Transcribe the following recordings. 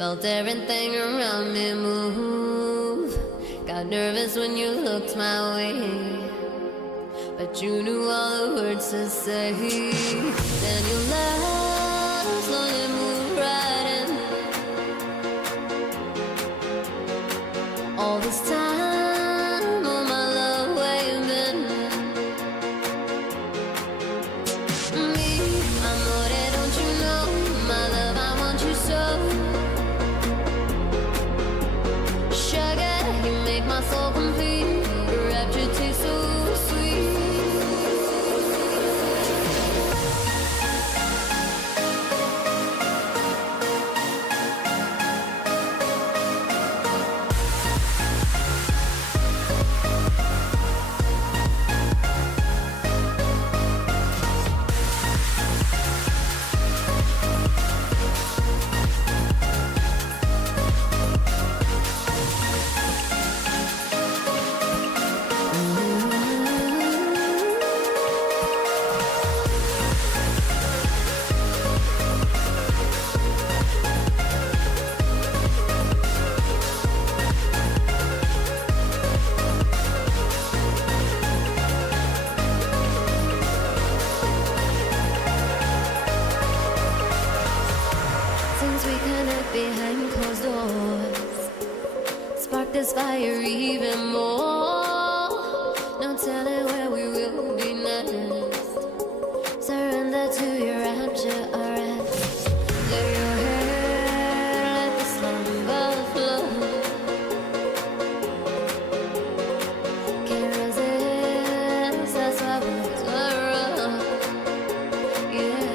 Felt everything around me move. Got nervous when you looked my way, but you knew all the words to say. Then your love slowly moved right in. All this time, oh my love, where you been? Me, amore, don't you know? My love, I want you so. Sugar, you make my soul complete. Rapture tastes so sweet. Since we connect behind closed doors, spark this fire even more. No telling where we will be next. Surrender to your rapture, arrest. Lay your head, let the slumber flow. Can't resist, that's why we're thorough. Yeah.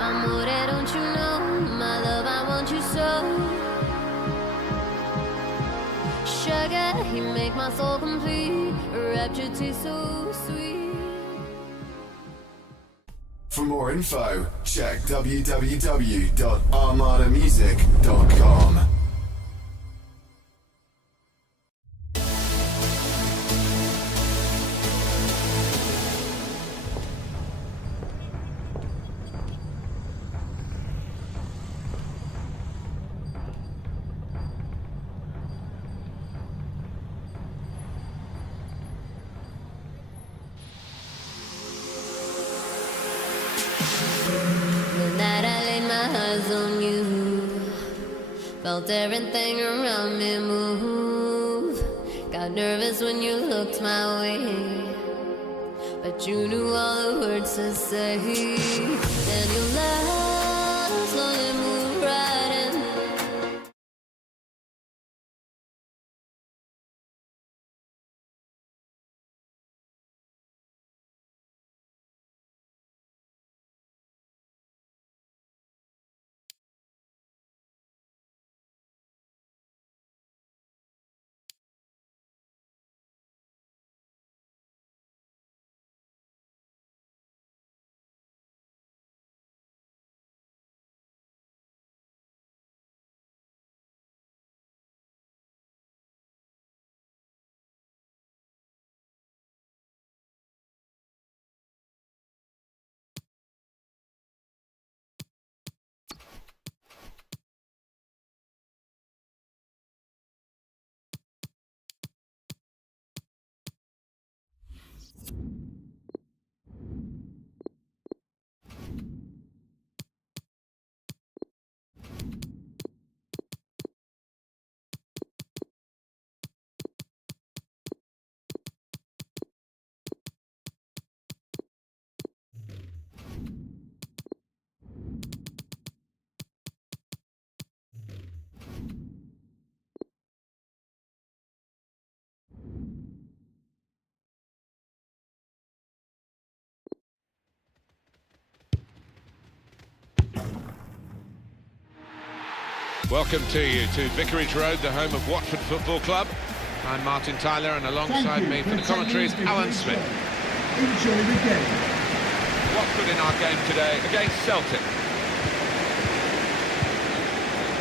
Amore, don't you know? My love, I want you so. Sugar, you make my soul complete. Rapture tastes so sweet. For more info, check www.armadamusic.com. The night I laid my eyes on you, felt everything around me move. Got nervous when you looked my way, but you knew all the words to say. Then your love slowly moved right in. Welcome to you to Vicarage Road, the home of Watford Football Club. I'm Martin Tyler, and alongside me for the commentary is Alan Smith. Enjoy the game. Watford in our game today against Celtic.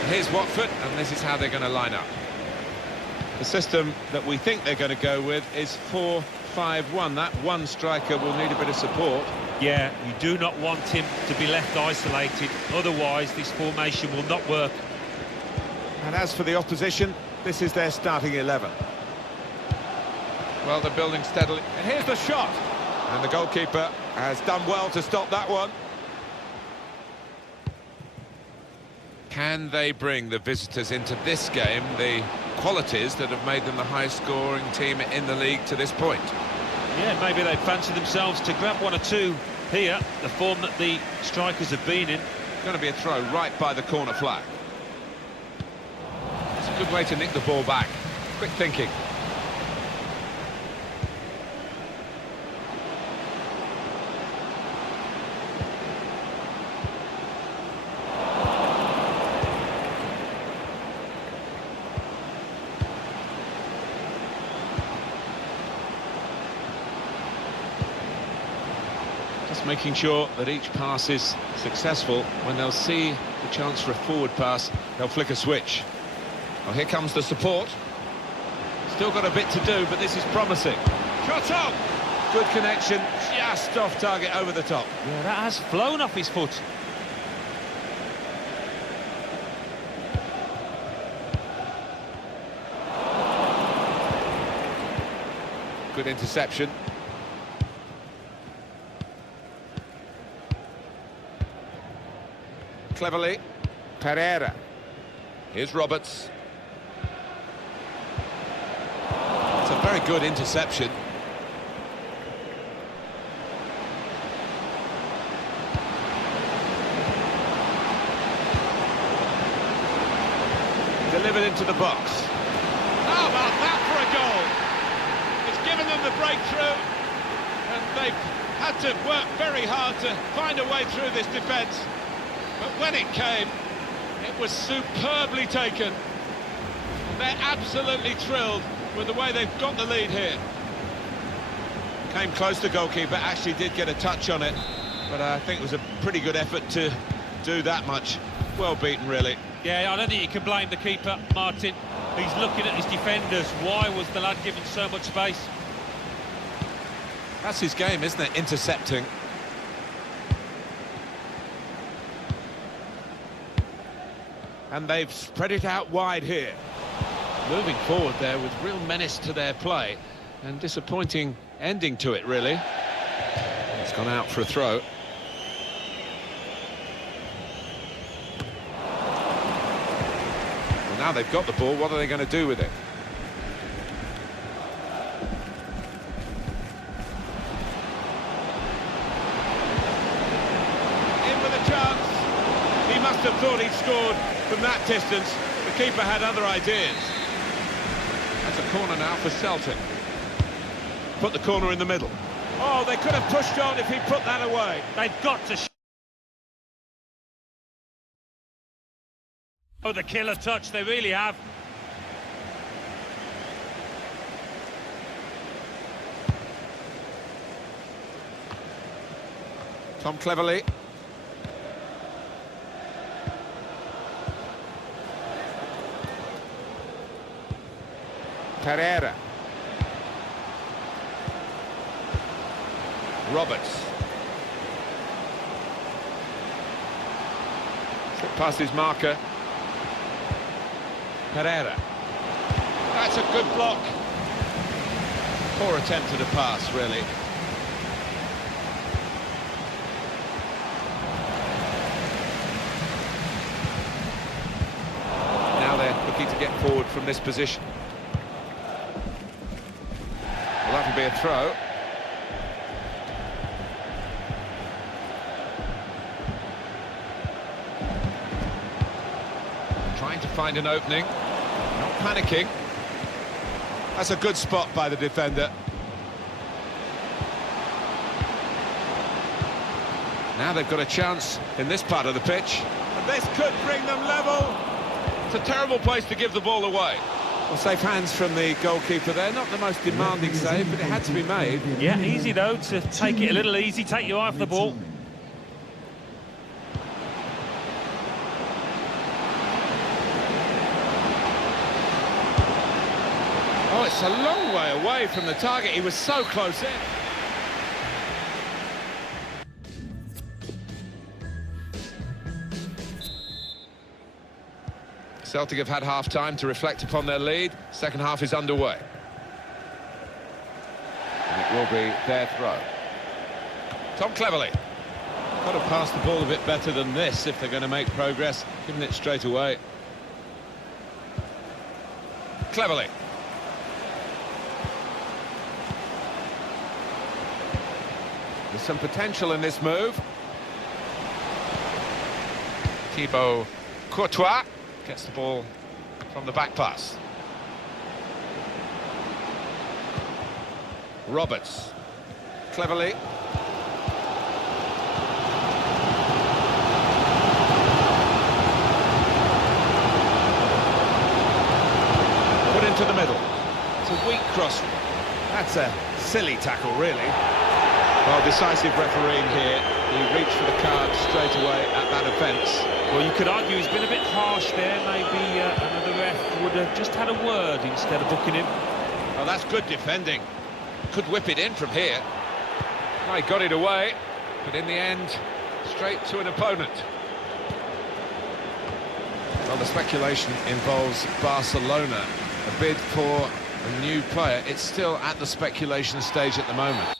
Here's Watford, and this is how they're going to line up. The system that we think they're going to go with is 4-5-1. That one striker will need a bit of support. Yeah, you do not want him to be left isolated, otherwise this formation will not work. And as for the opposition, this is their starting 11. Well, they're building steadily. And here's the shot. And the goalkeeper has done well to stop that one. Can they bring the visitors into this game the qualities that have made them the highest scoring team in the league to this point? Yeah, maybe they fancy themselves to grab one or two here, the form that the strikers have been in. Going to be a throw right by the corner flag. It's a good way to nick the ball back. Quick thinking. Just making sure that each pass is successful. When they'll see the chance for a forward pass, they'll flick a switch. Well, here comes the support. Still got a bit to do, but this is promising. Shot on! Good connection, just off target over the top. Yeah, that has flown off his foot. Good interception. Cleverly, Pereira. Here's Roberts. It's a very good interception. Delivered into the box. How about that for a goal? It's given them the breakthrough, and they've had to work very hard to find a way through this defence. But when it came, it was superbly taken. They're absolutely thrilled with the way they've got the lead here. Came close to goalkeeper, actually did get a touch on it, but I think it was a pretty good effort to do that much. Well beaten, really. Yeah, I don't think you can blame the keeper, Martin. He's looking at his defenders. Why was the lad given so much space? That's his game, isn't it? Intercepting. And they've spread it out wide here. Moving forward there with real menace to their play, and disappointing ending to it, really. It's gone out for a throw. Well, now they've got the ball, what are they going to do with it? In with a chance. He must have thought he'd scored from that distance. The keeper had other ideas. That's a corner now for Celtic. Put the corner in the middle. Oh, they could have pushed on if he put that away. They've got to oh, the killer touch, they really have. Tom Cleverly. Pereira. Roberts. Slip past his marker. Pereira. That's a good block. Poor attempt at a pass, really. Now they're looking to get forward from this position. Well, that'll be a throw. Trying to find an opening. Not panicking. That's a good spot by the defender. Now they've got a chance in this part of the pitch. And this could bring them level. It's a terrible place to give the ball away. Well, safe hands from the goalkeeper there. Not the most demanding save, but it had to be made. Yeah, easy though, to take it a little easy, take your eye off the ball. Oh, it's a long way away from the target. He was so close in. Celtic have had half-time to reflect upon their lead. Second half is underway. And it will be their throw. Tom Cleverley. Got to pass the ball a bit better than this if they're going to make progress. Giving it straight away. Cleverley. There's some potential in this move. Thibaut Courtois gets the ball from the back pass. Roberts. Cleverly. Put into the middle. It's a weak cross. That's a silly tackle, really. Well, decisive refereeing here. He reached for the card straight away at that offence. Well, you could argue he's been a bit harsh there. Maybe another ref would have just had a word instead of booking him. Oh, that's good defending. Could whip it in from here. Well, he got it away, but in the end, straight to an opponent. Well, the speculation involves Barcelona. A bid for a new player. It's still at the speculation stage at the moment.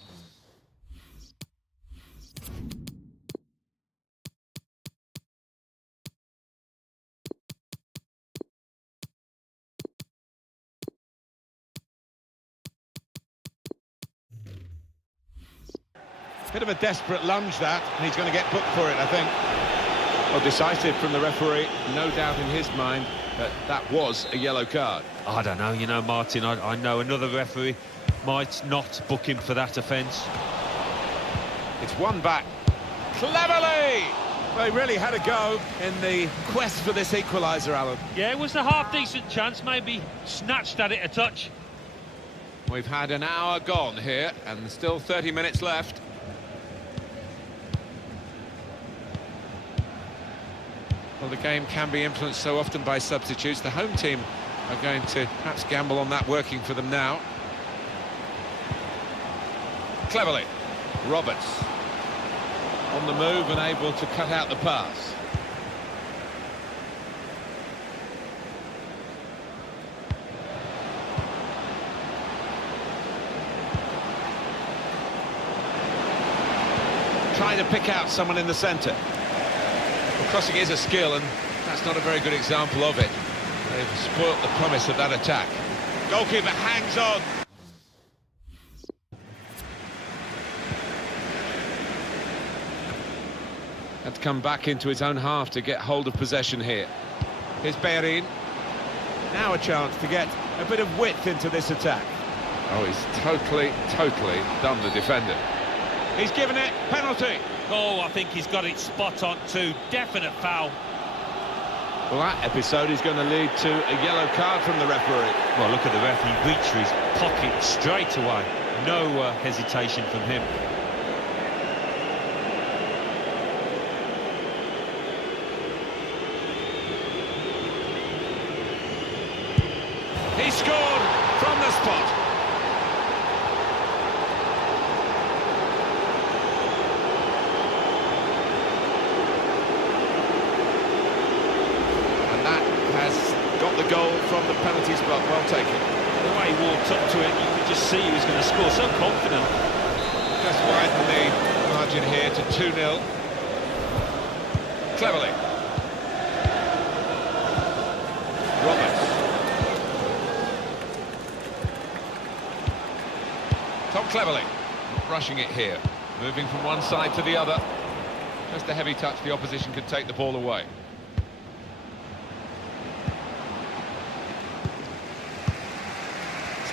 Bit of a desperate lunge that, and he's going to get booked for it, I think. Well, decisive from the referee, no doubt in his mind that that was a yellow card. I don't know, you know, Martin, I know another referee might not book him for that offence. It's one back. Cleverly! Well, he really had a go in the quest for this equaliser, Alan. Yeah, it was a half-decent chance, maybe snatched at it a touch. We've had an hour gone here, and still 30 minutes left. Well, the game can be influenced so often by substitutes. The home team are going to perhaps gamble on that working for them now. Cleverly. Roberts. On the move and able to cut out the pass. Trying to pick out someone in the centre. Well, crossing is a skill, and that's not a very good example of it. They've spoilt the promise of that attack. Goalkeeper hangs on. Had to come back into his own half to get hold of possession here. Here's Bellerin. Now a chance to get a bit of width into this attack. Oh, he's totally done the defender. He's given it, penalty. Oh, I think he's got it spot on too. Definite foul. Well, that episode is going to lead to a yellow card from the referee. Well, look at the ref. He reached for his pocket straight away. No hesitation from him. He scored from the spot. Got the goal from the penalty spot, well taken. The way he walked up to it, you could just see he was going to score, so confident. Just widen the margin here to 2-0. Cleverly. Roberts. Tom Cleverly. Not rushing it here. Moving from one side to the other. Just a heavy touch, the opposition could take the ball away.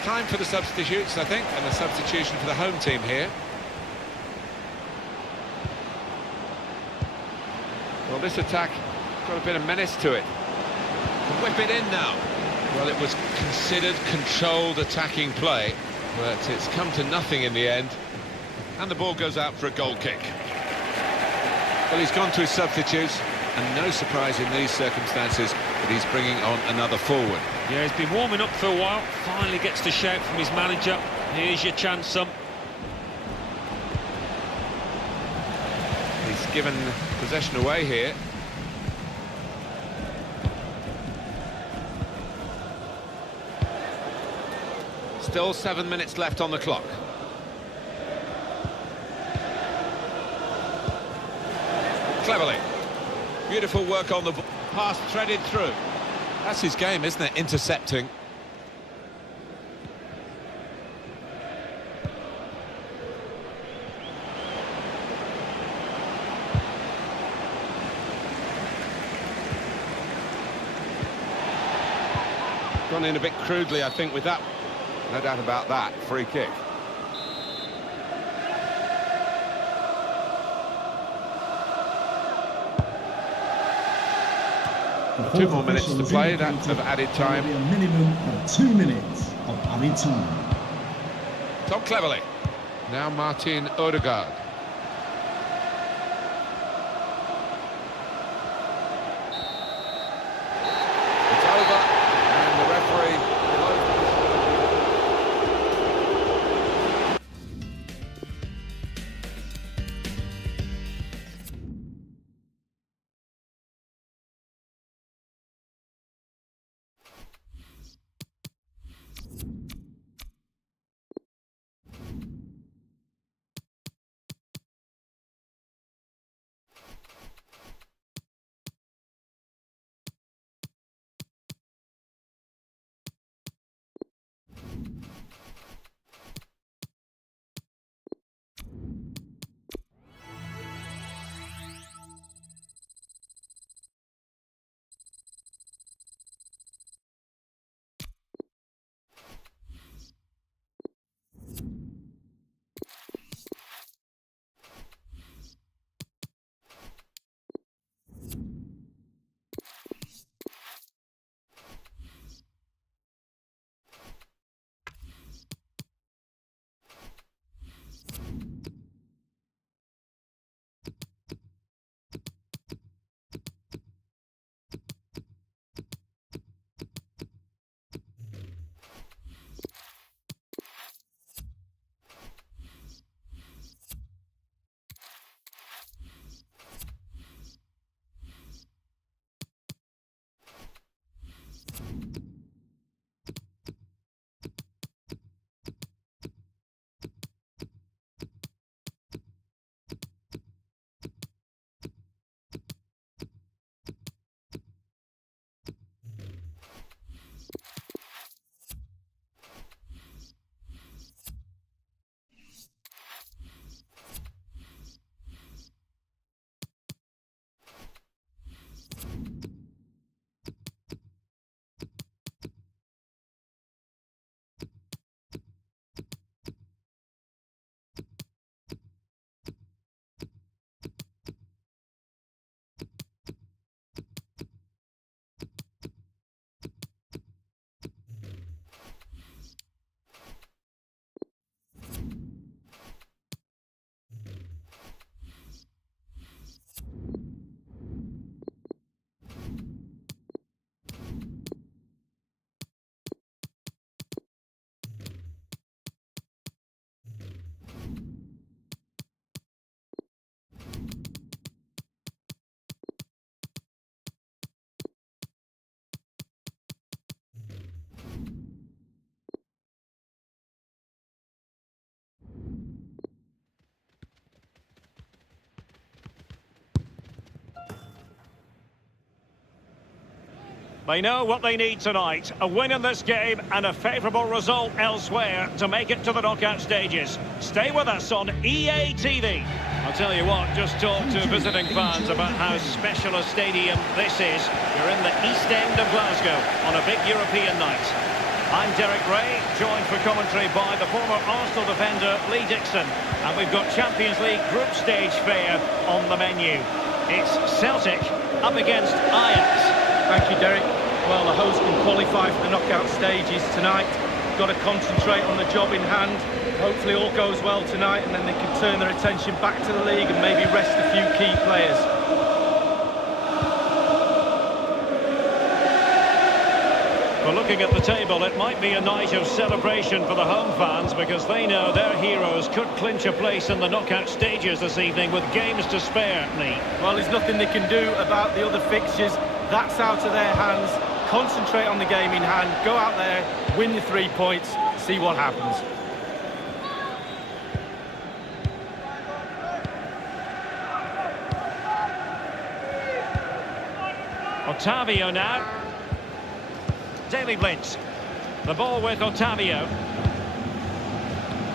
Time for the substitutes, I think, and a substitution for the home team here. Well, this attack got a bit of menace to it. Can whip it in now. Well, it was considered controlled attacking play, but it's come to nothing in the end. And the ball goes out for a goal kick. Well, he's gone to his substitutes, and no surprise in these circumstances that he's bringing on another forward. Yeah, he's been warming up for a while. Finally gets the shout from his manager. Here's your chance, son. He's given possession away here. Still 7 minutes left on the clock. Cleverly. Beautiful work on the ball. Pass threaded through. That's his game, isn't it? Intercepting. Gone in a bit crudely, I think, with that. No doubt about that. Free kick. The 2 more minutes to play, that of added time. A minimum of 2 minutes of added time. Tom Cleverly. Now Martin Odegaard. It's over, and the referee blows. They know what they need tonight, a win in this game and a favourable result elsewhere to make it to the knockout stages. Stay with us on EA TV. I'll tell you what, just talk to visiting fans about how special a stadium this is. You're in the East End of Glasgow on a big European night. I'm Derek Ray, joined for commentary by the former Arsenal defender Lee Dixon. And we've got Champions League group stage fare on the menu. It's Celtic up against Ajax. Thank you, Derek. Well, the host can qualify for the knockout stages tonight. Got to concentrate on the job in hand. Hopefully all goes well tonight, and then they can turn their attention back to the league and maybe rest a few key players. Well, looking at the table, it might be a night of celebration for the home fans, because they know their heroes could clinch a place in the knockout stages this evening with games to spare, Lee. Well, there's nothing they can do about the other fixtures. That's out of their hands. Concentrate on the game in hand. Go out there, win your 3 points, see what happens. Ottavio now. Daily Blitz. The ball with Ottavio.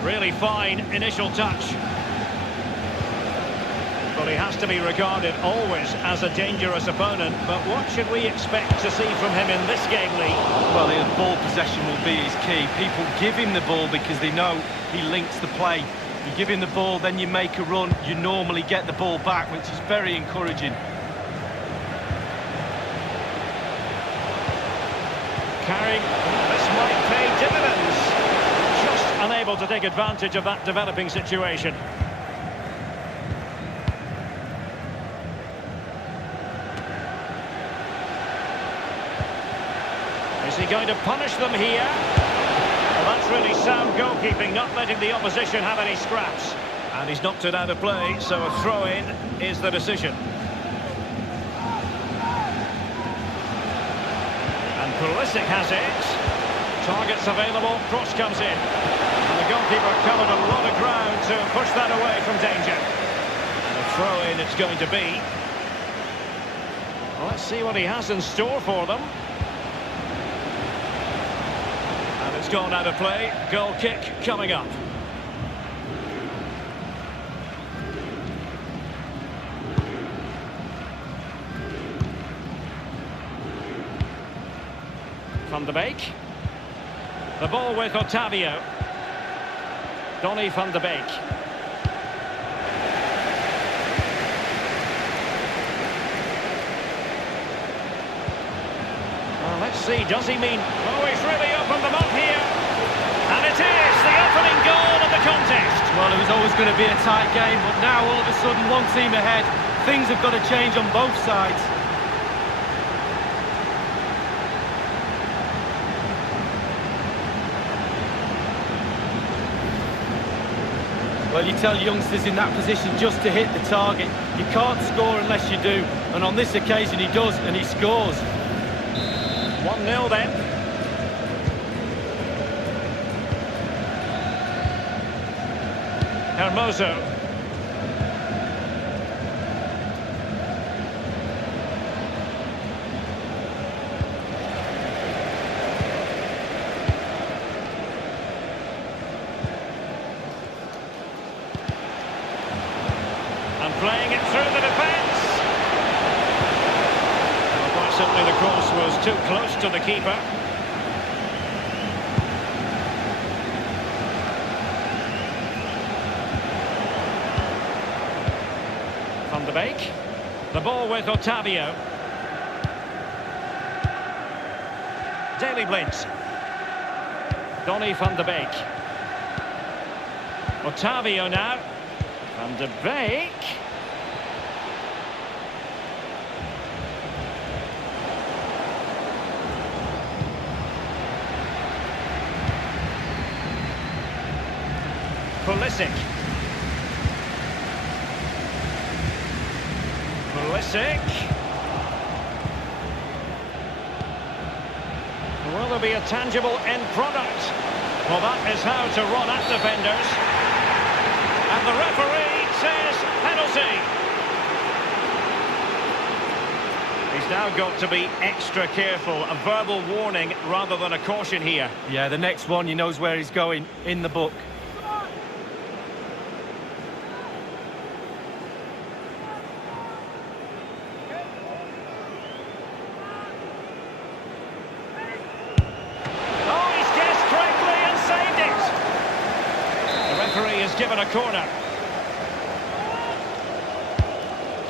Really fine initial touch. But he has to be regarded always as a dangerous opponent. But what should we expect to see from him in this game, Lee? Well, the ball possession will be his key. People give him the ball because they know he links the play. You give him the ball, then you make a run, you normally get the ball back, which is very encouraging. Carrying, this might pay dividends. Just unable to take advantage of that developing situation. Is he going to punish them here? Well, that's really sound goalkeeping, not letting the opposition have any scraps. And he's knocked it out of play, so a throw-in is the decision. And Pulisic has it. Targets available, cross comes in. And the goalkeeper covered a lot of ground to push that away from danger. And a throw-in it's going to be. Well, let's see what he has in store for them. And it's gone out of play. Goal kick coming up. Van de Beek. The ball with Ottavio. Donny van de Beek. Well, let's see, does he mean... Oh, he's really opened them up here. And it is the opening goal of the contest. Well, it was always going to be a tight game, but now all of a sudden one team ahead. Things have got to change on both sides. Well, you tell youngsters in that position just to hit the target. You can't score unless you do. And on this occasion he does, and he scores. 1-0 then. Hermoso. And playing it through the defence. Well, quite simply the cross was too close to the keeper. Van de Beek. The ball with Ottavio. Daily Blitz. Donny van de Beek. Ottavio now. Van de Beek. Pulisic. Pulisic. Will there be a tangible end product? Well, that is how to run at defenders. And the referee says penalty. He's now got to be extra careful. A verbal warning rather than a caution here. Yeah, the next one, he knows where he's going, in the book. Oh, he's guessed correctly and saved it. The referee has given a corner.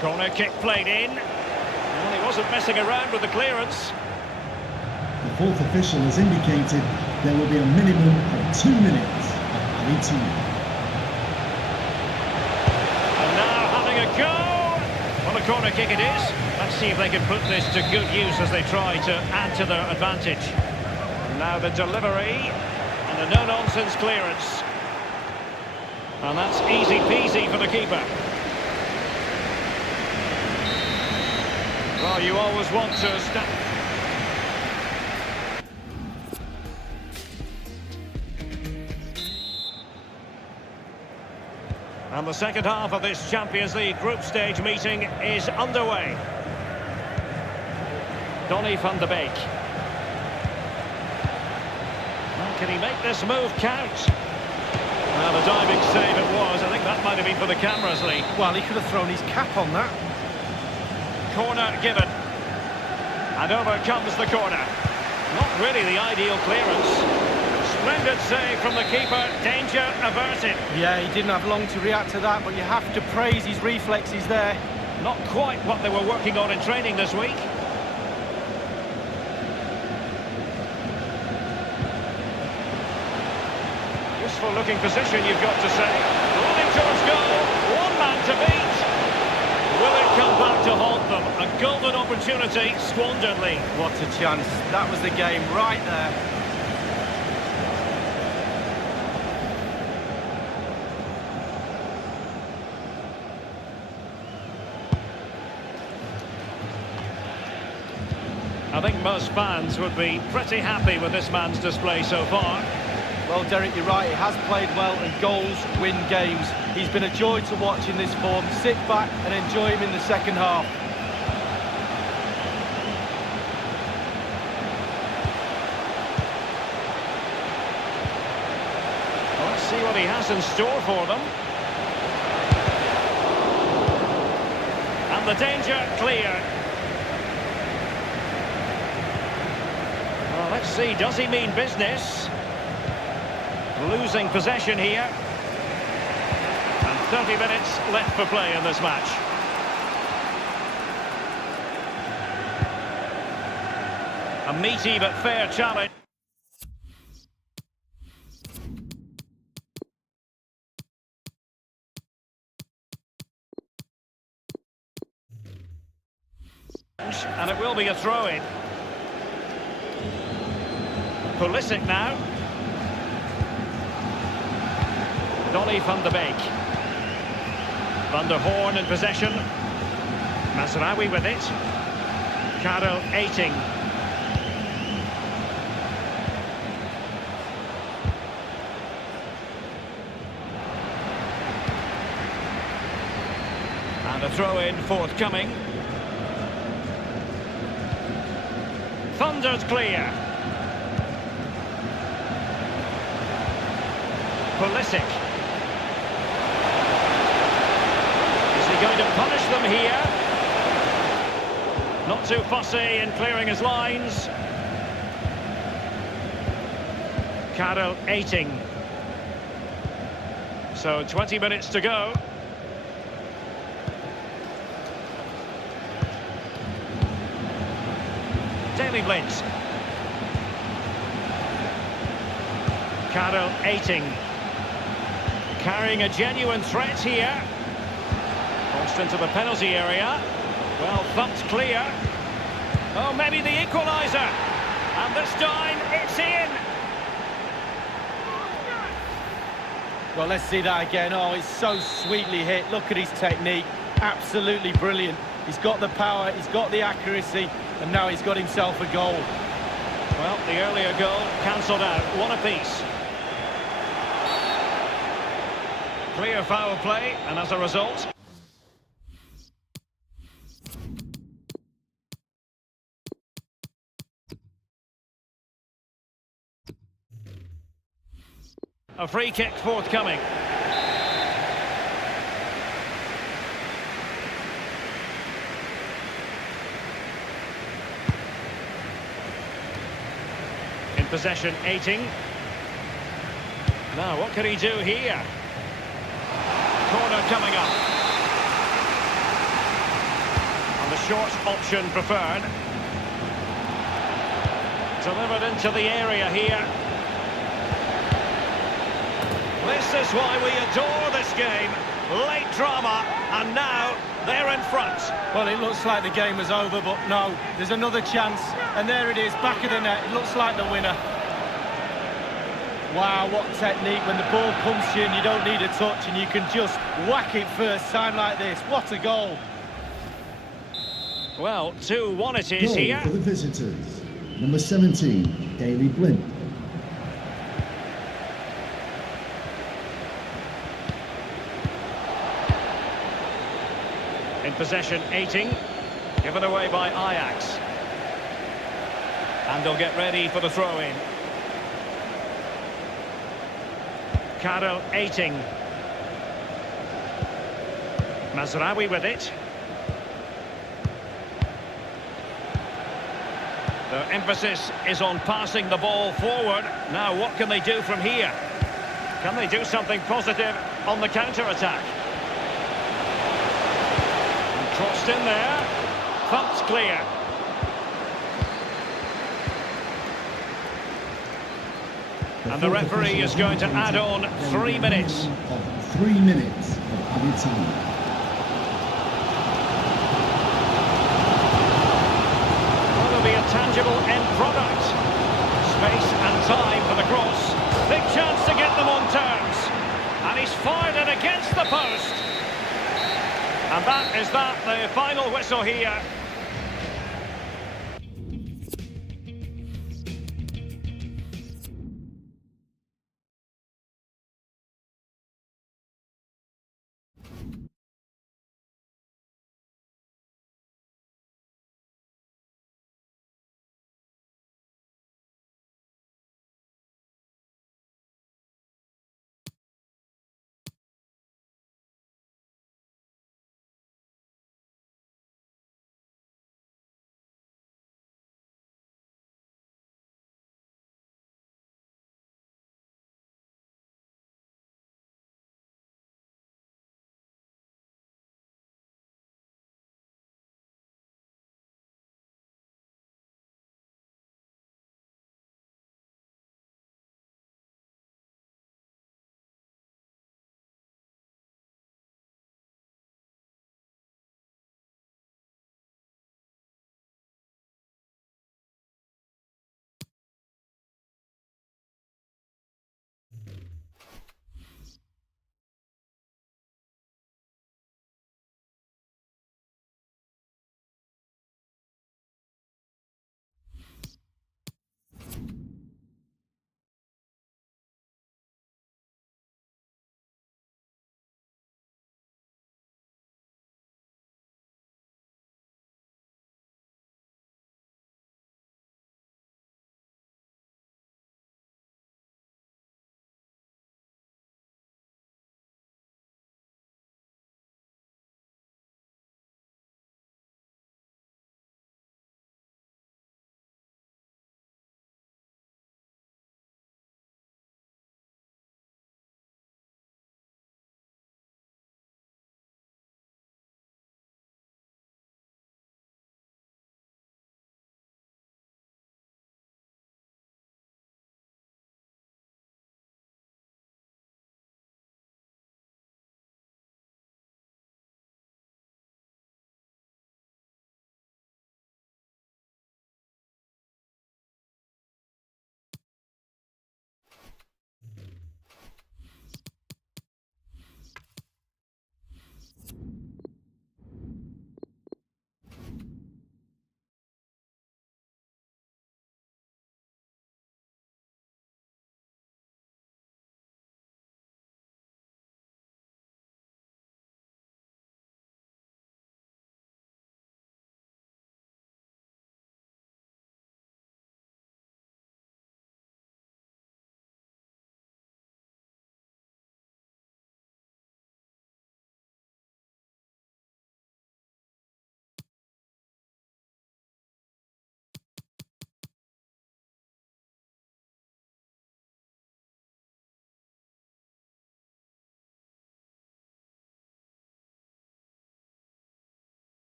Corner kick played in. Well, he wasn't messing around with the clearance. The fourth official has indicated there will be a minimum of 2 minutes of added time. And now having a go. Well, a corner kick it is. Let's see if they can put this to good use as they try to add to their advantage. Now the delivery and the no-nonsense clearance. And that's easy peasy for the keeper. Well, you always want to stand. And the second half of this Champions League group stage meeting is underway. Donny van de Beek. Well, can he make this move count? Well, the diving save it was. I think that might have been for the cameras, Lee. Well, he could have thrown his cap on that. Corner given. And over comes the corner. Not really the ideal clearance. Splendid save from the keeper. Danger averted. Yeah, he didn't have long to react to that, but you have to praise his reflexes there. Not quite what they were working on in training this week. Useful looking position, you've got to say. Running towards goal. One man to beat. Will it come back to haunt them? A golden opportunity squandered, Lee. What a chance. That was the game right there. I think most fans would be pretty happy with this man's display so far. Well, Derek, you're right. He has played well and goals win games. He's been a joy to watch in this form. Sit back and enjoy him in the second half. Well, let's see what he has in store for them. And the danger clear. Well, let's see, does he mean business? Losing possession here. And 30 minutes left for play in this match. A meaty but fair challenge. And it will be a throw-in. Pulisic now. Donny van de Beek. Van der Hoorn in possession. Masraoui with it. Karel Eiting. And a throw-in forthcoming. Thundered clear. Pulisic. Is he going to punish them here? Not too fussy in clearing his lines. Karel Eiting. So 20 minutes to go. Daily Blitz. Karel Eiting. Carrying a genuine threat here. Crossed into the penalty area. Well thumped clear. Oh, maybe the equaliser. And this time, it's in. Well, let's see that again. Oh, it's so sweetly hit. Look at his technique. Absolutely brilliant. He's got the power, he's got the accuracy, and now he's got himself a goal. Well, the earlier goal cancelled out. One apiece. Clear foul play, and as a result... a free kick forthcoming. In possession, Eiting. Now, what can he do here? Corner coming up. And the short option preferred. Delivered into the area here. This is why we adore this game. Late drama, and now they're in front. Well, it looks like the game was over, but no, there's another chance, and there it is, back of the net. It looks like the winner. Wow, what technique. When the ball comes to you and you don't need a touch and you can just whack it first time like this. What a goal. Well, 2-1 it is Goal here. for the visitors. Number 17, Daley Blind. In possession, 18. Given away by Ajax. And they'll get ready for the throw-in. Karel Eiting. Mazraoui with it. The emphasis is on passing the ball forward. Now, what can they do from here? Can they do something positive on the counter-attack? Crossed in there. Thumped clear. And the referee is going to add on 3 minutes. 3 minutes of added time. Well, there'll be a tangible end product. Space and time for the cross. Big chance to get them on terms. And he's fired it against the post. And that is the final whistle here.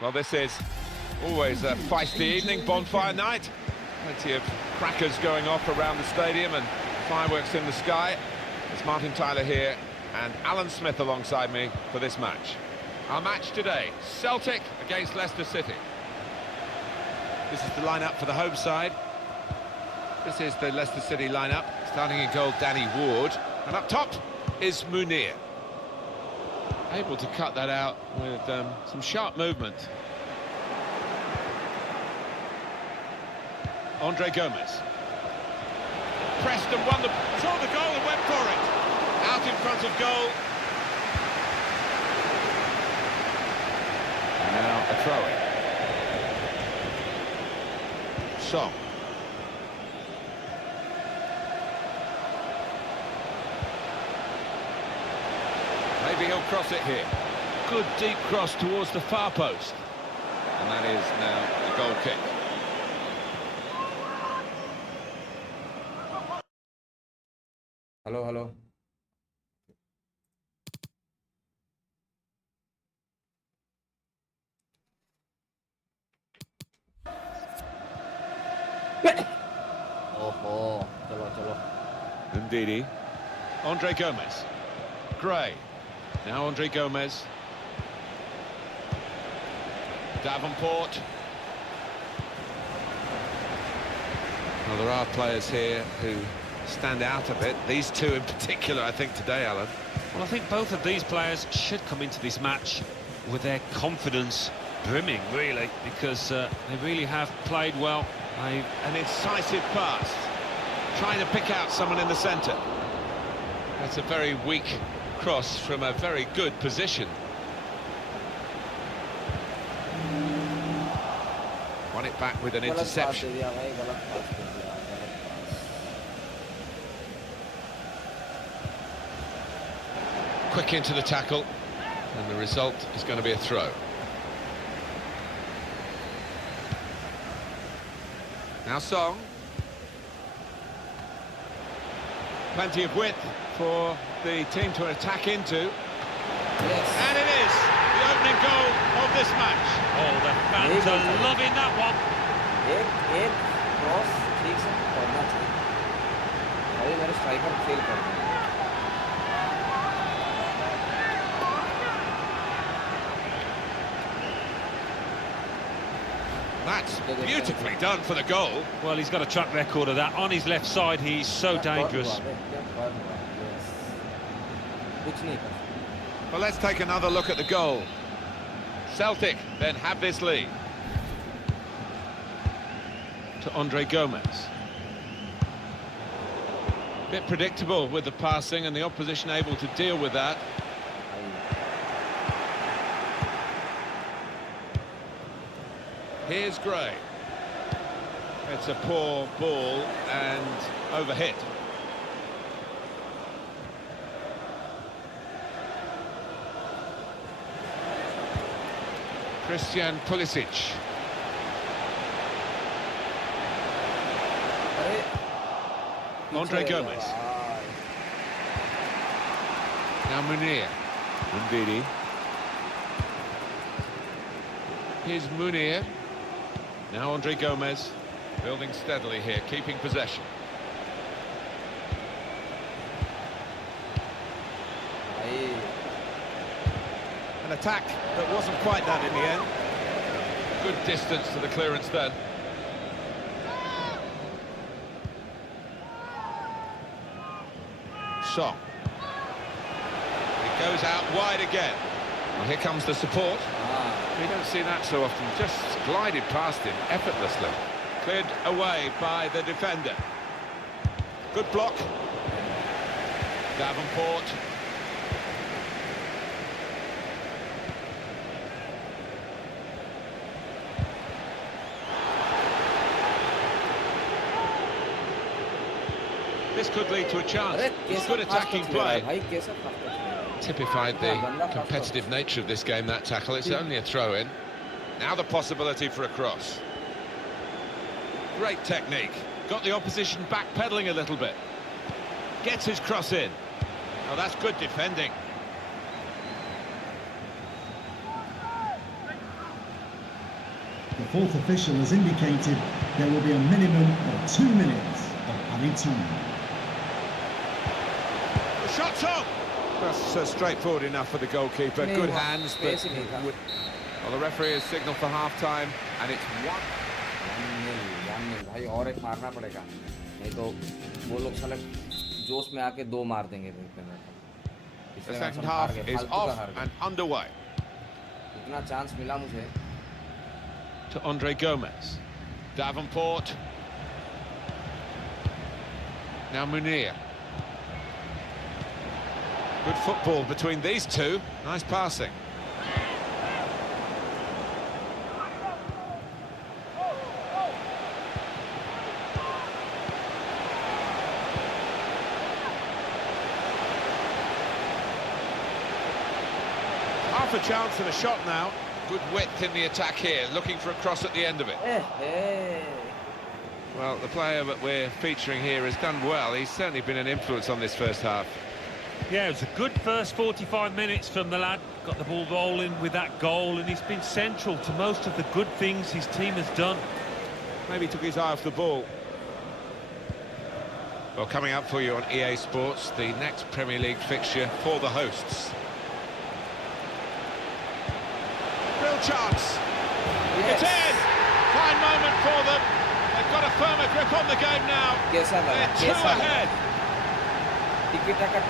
Well, this is always a feisty evening, bonfire night. Plenty of crackers going off around the stadium and fireworks in the sky. It's Martin Tyler here and Alan Smith alongside me for this match. Our match today, Celtic against Leicester City. This is the lineup for the home side. This is the Leicester City lineup. Starting in goal, Danny Ward. And up top is Munir. Able to cut that out with some sharp movement. Andre Gomez. Pressed and won saw the goal and went for it. Out in front of goal. And now a throw-in. Song. Maybe he'll cross it here. Good deep cross towards the far post. And that is now a goal kick. Hello. चलो Ndidi. Andre Gomez. Gray. Now Andre Gomez. Davenport. Well, there are players here who stand out a bit. These two in particular, I think, today, Alan. Well, I think both of these players should come into this match with their confidence brimming, really, because they really have played well. An incisive pass. Trying to pick out someone in the centre. That's a very weak cross from a very good position. Won it back with an interception. Quick into the tackle, and the result is going to be a throw. Now Song. Plenty of width for the team to attack into. Yes. And it is the opening goal of this match. Oh, the fans are loving that one. एक cross ठीक से करना चाहिए अभी मेरे striker fail कर दिया That's beautifully done for the goal. Well, he's got a track record of that. On his left side, he's so dangerous. Well, let's take another look at the goal. Celtic then have this lead. To Andre Gomez. Bit predictable with the passing and the opposition able to deal with that. Here's Gray. It's a poor ball and overhit. Christian Pulisic. Andre Gomez. Now Munir. Ndidi. Here's Munir. Now Andre Gomez, building steadily here, keeping possession. An attack that wasn't quite that in the end. Good distance to the clearance then. Song. It goes out wide again. Well, here comes the support. We don't see that so often. Just glided past him effortlessly. Cleared away by the defender. Good block. Davenport. This could lead to a chance. It's good attacking play. Typified the competitive nature of this game, that tackle. It's only a throw-in. Now the possibility for a cross. Great technique. Got the opposition backpedaling a little bit. Gets his cross in. Oh, that's good defending. The fourth official has indicated there will be a minimum of 2 minutes of added time. The shot's on. That's straightforward enough for the goalkeeper. Good hands, but well, the referee has signalled for half-time, and it's 1-0 भाई और एक मारना पड़ेगा नहीं तो वो लोग साले जोश में आके 2 मार देंगे The second half is off and underway. इतना चांस मिला मुझे To Andre Gomez. Davenport. Now Munir. Good football between these two. Nice passing. Half a chance and a shot now. Good width in the attack here, looking for a cross at the end of it. Well, the player that we're featuring here has done well. He's certainly been an influence on this first half. Yeah, it was a good first 45 minutes from the lad. Got the ball rolling with that goal, and he's been central to most of the good things his team has done. Maybe took his eye off the ball. Well, coming up for you on EA Sports, the next Premier League fixture for the hosts. Real chance. It's in. Fine moment for them. They've got a firmer grip on the game now. They're 2 ahead. Tiki-taka.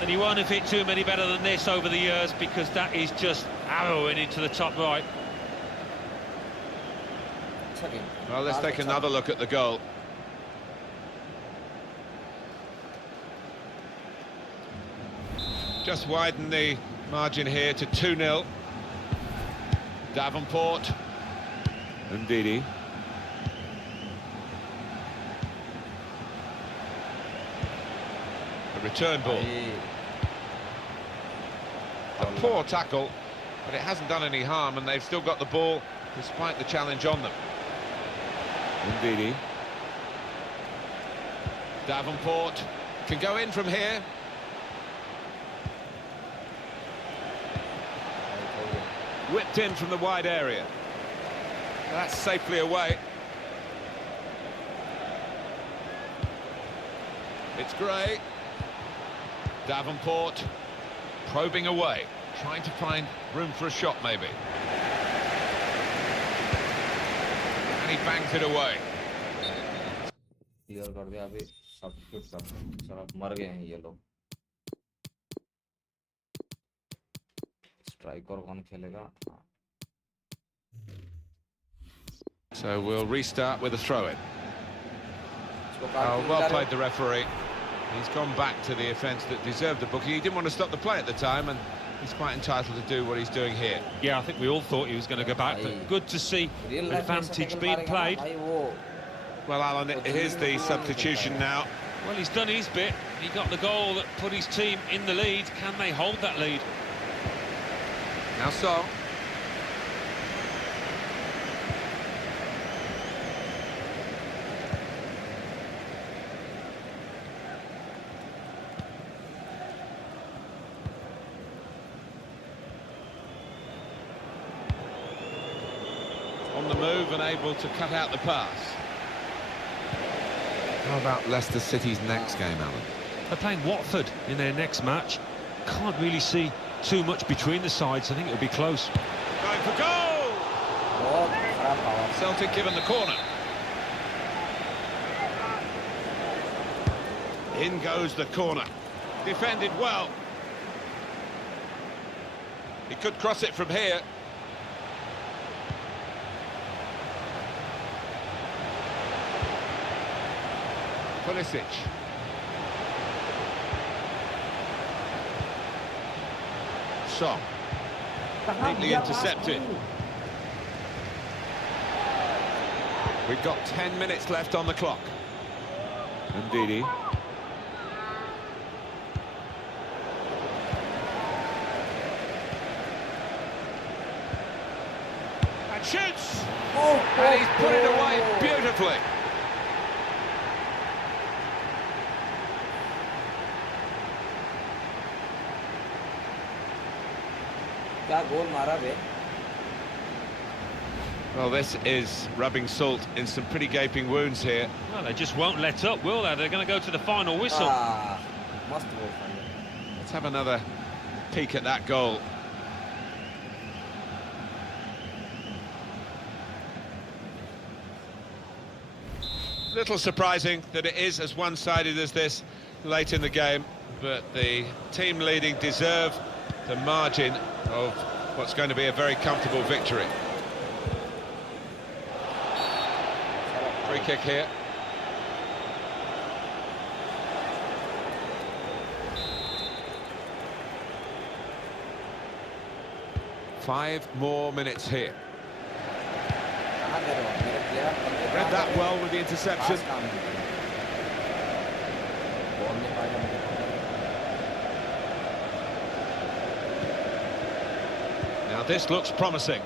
And he won't have hit too many better than this over the years, because that is just arrowing into the top right. Well, let's take another look at the goal. Just widen the margin here to 2-0. Davenport. Ndidi. A return ball. A poor tackle, but it hasn't done any harm, and they've still got the ball despite the challenge on them. Ndidi. Davenport can go in from here. Whipped in from the wide area. That's safely away. It's Gray. Davenport probing away, trying to find room for a shot maybe. And he bangs it away. Clear कर दिया अभी substitute सब मर गए हैं ये लोग striker कौन खेलेगा So we'll restart with a throw-in. Oh, well played the referee. He's gone back to the offence that deserved the booking. He didn't want to stop the play at the time, and he's quite entitled to do what he's doing here. Yeah, I think we all thought he was going to go back, but good to see advantage being played. Well, Alan, here's the substitution now. Well, he's done his bit. He got the goal that put his team in the lead. Can they hold that lead? Now Song. On the move and able to cut out the pass. How about Leicester City's next game, Alan? They're playing Watford in their next match. Can't really see too much between the sides. I think it'll be close. Going for goal! Celtic given the corner. In goes the corner. Defended well. He could cross it from here. Pulisic. Song. Neatly intercepted. We've got 10 minutes left on the clock. Ndidi. And shoots! And he's put it away beautifully. क्या गोल मारा बे? Well, this is rubbing salt in some pretty gaping wounds here. Well, they just won't let up, will they? They're going to go to the final whistle. मस्त गोल था ये. Let's have another peek at that goal. Little surprising that it is as one-sided as this late in the game, but the team leading deserve the margin of what's going to be a very comfortable victory. Free kick here. Five more minutes here. कहाँ दे रहे हो? मेरे player बंदे Read कहाँ that जा रहे well हैं? with the interception. पास काम नहीं कर रहे. बॉल नहीं पाया मुझे. Now this looks promising.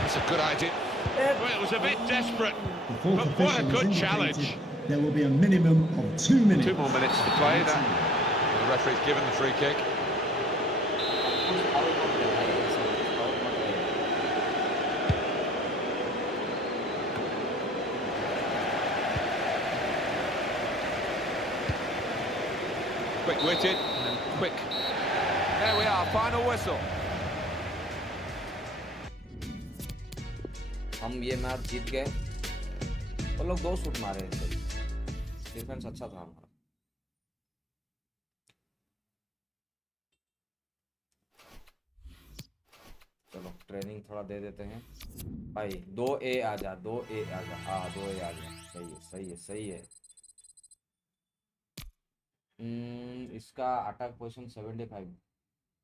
That's a good idea. Well, it was a bit desperate, The fourth but what a official good has challenge. indicated there will be a minimum of 2 minutes. 2 more minutes to play. That the referee's given the free kick. कुछ foul मत ले भाई, ऐसा कुछ foul मत ले. Quick-witted and quick. There we are, final whistle. हम ये मैच जीत गए. वो लोग 2 शूट मारे हैं. डिफेंस अच्छा था हमारा. चलो ट्रेनिंग थोड़ा दे देते हैं भाई. 2A आ जा, 2A आ जा. हाँ 2A आ जा. सही है, सही है, सही है. इसका अटैक पोजीशन 75,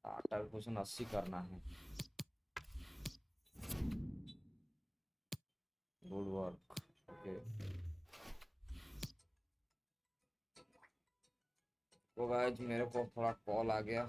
अटैक पोजीशन 80 करना है. Good work. ओके तो गाइस मेरे को थोड़ा कॉल आ गया.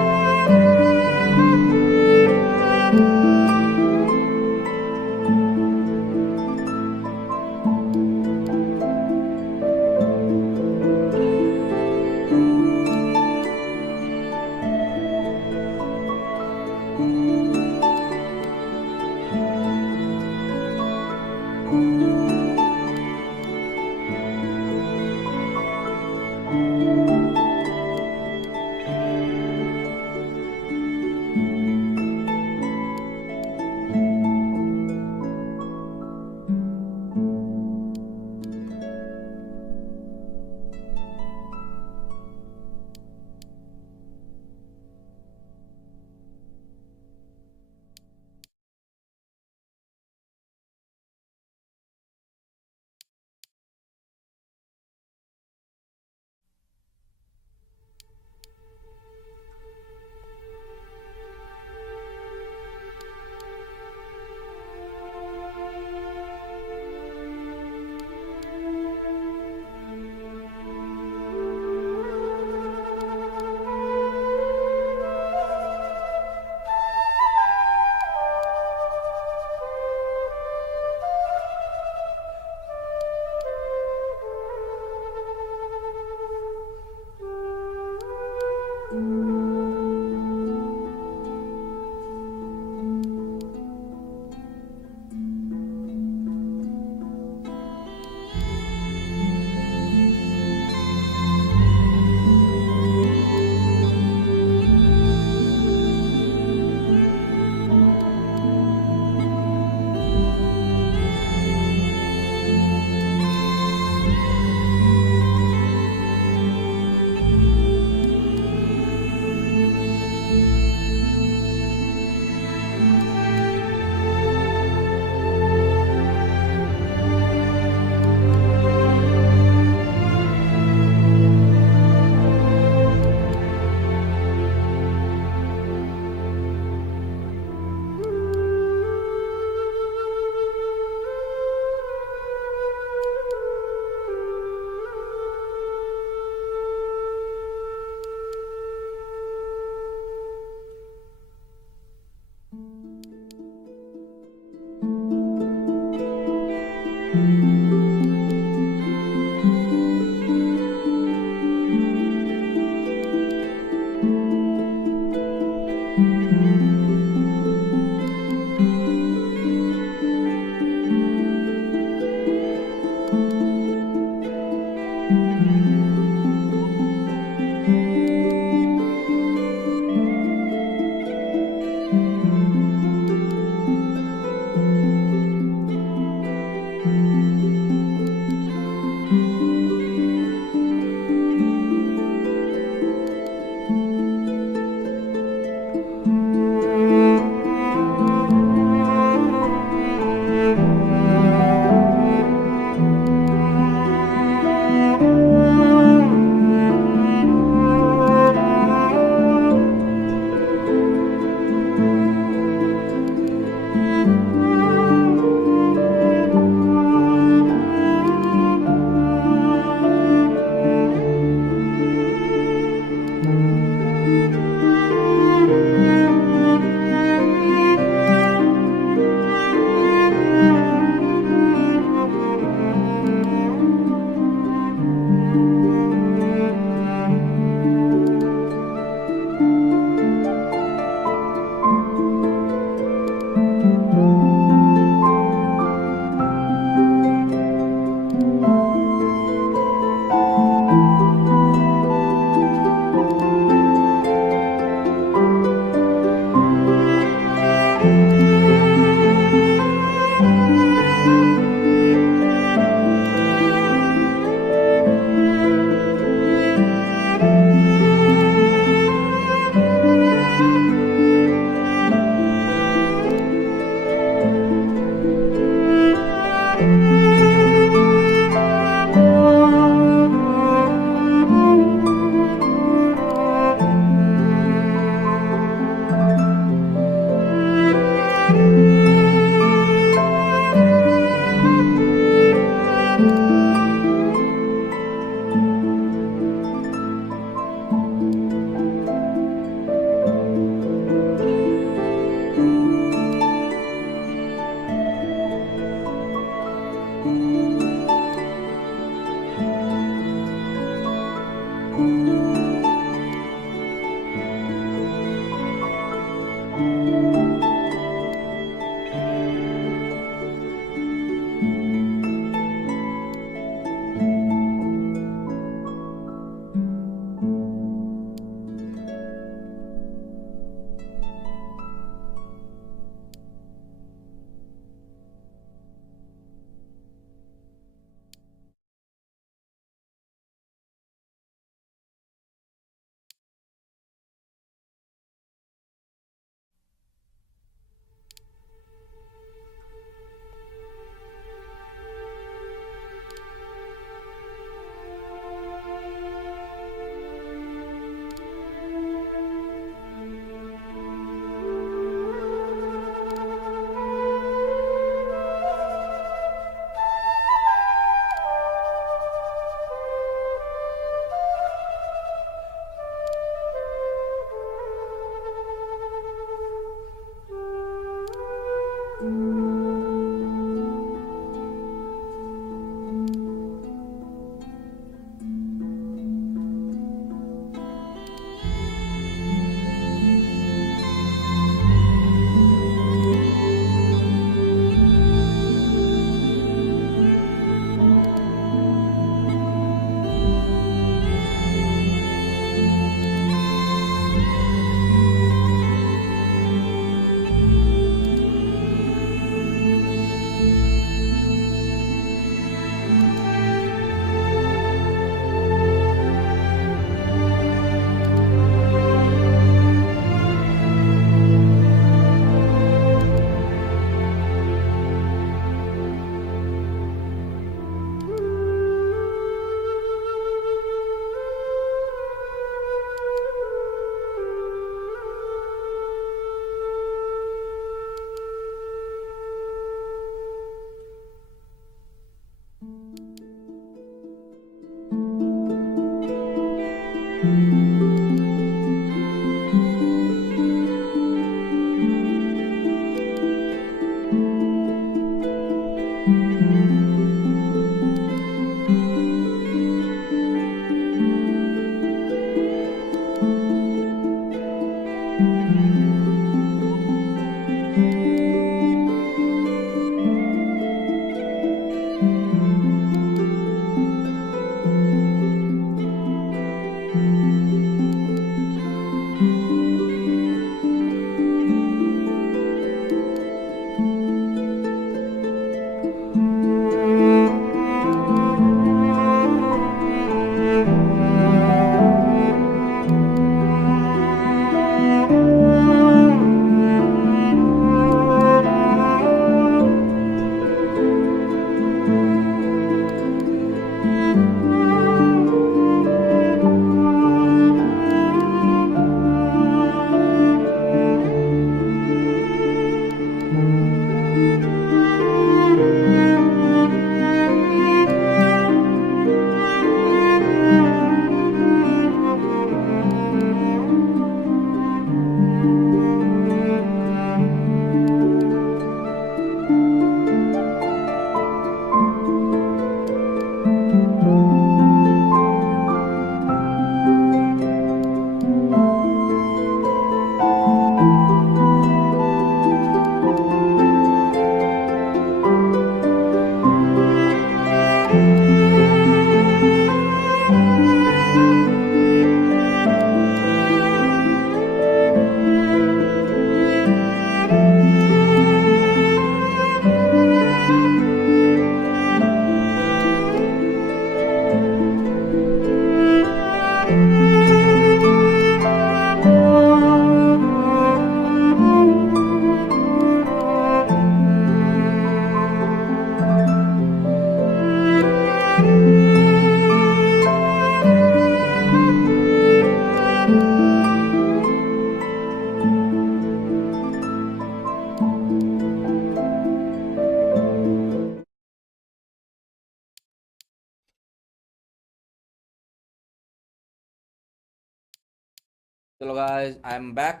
चलो गाइस, आई एम बैक।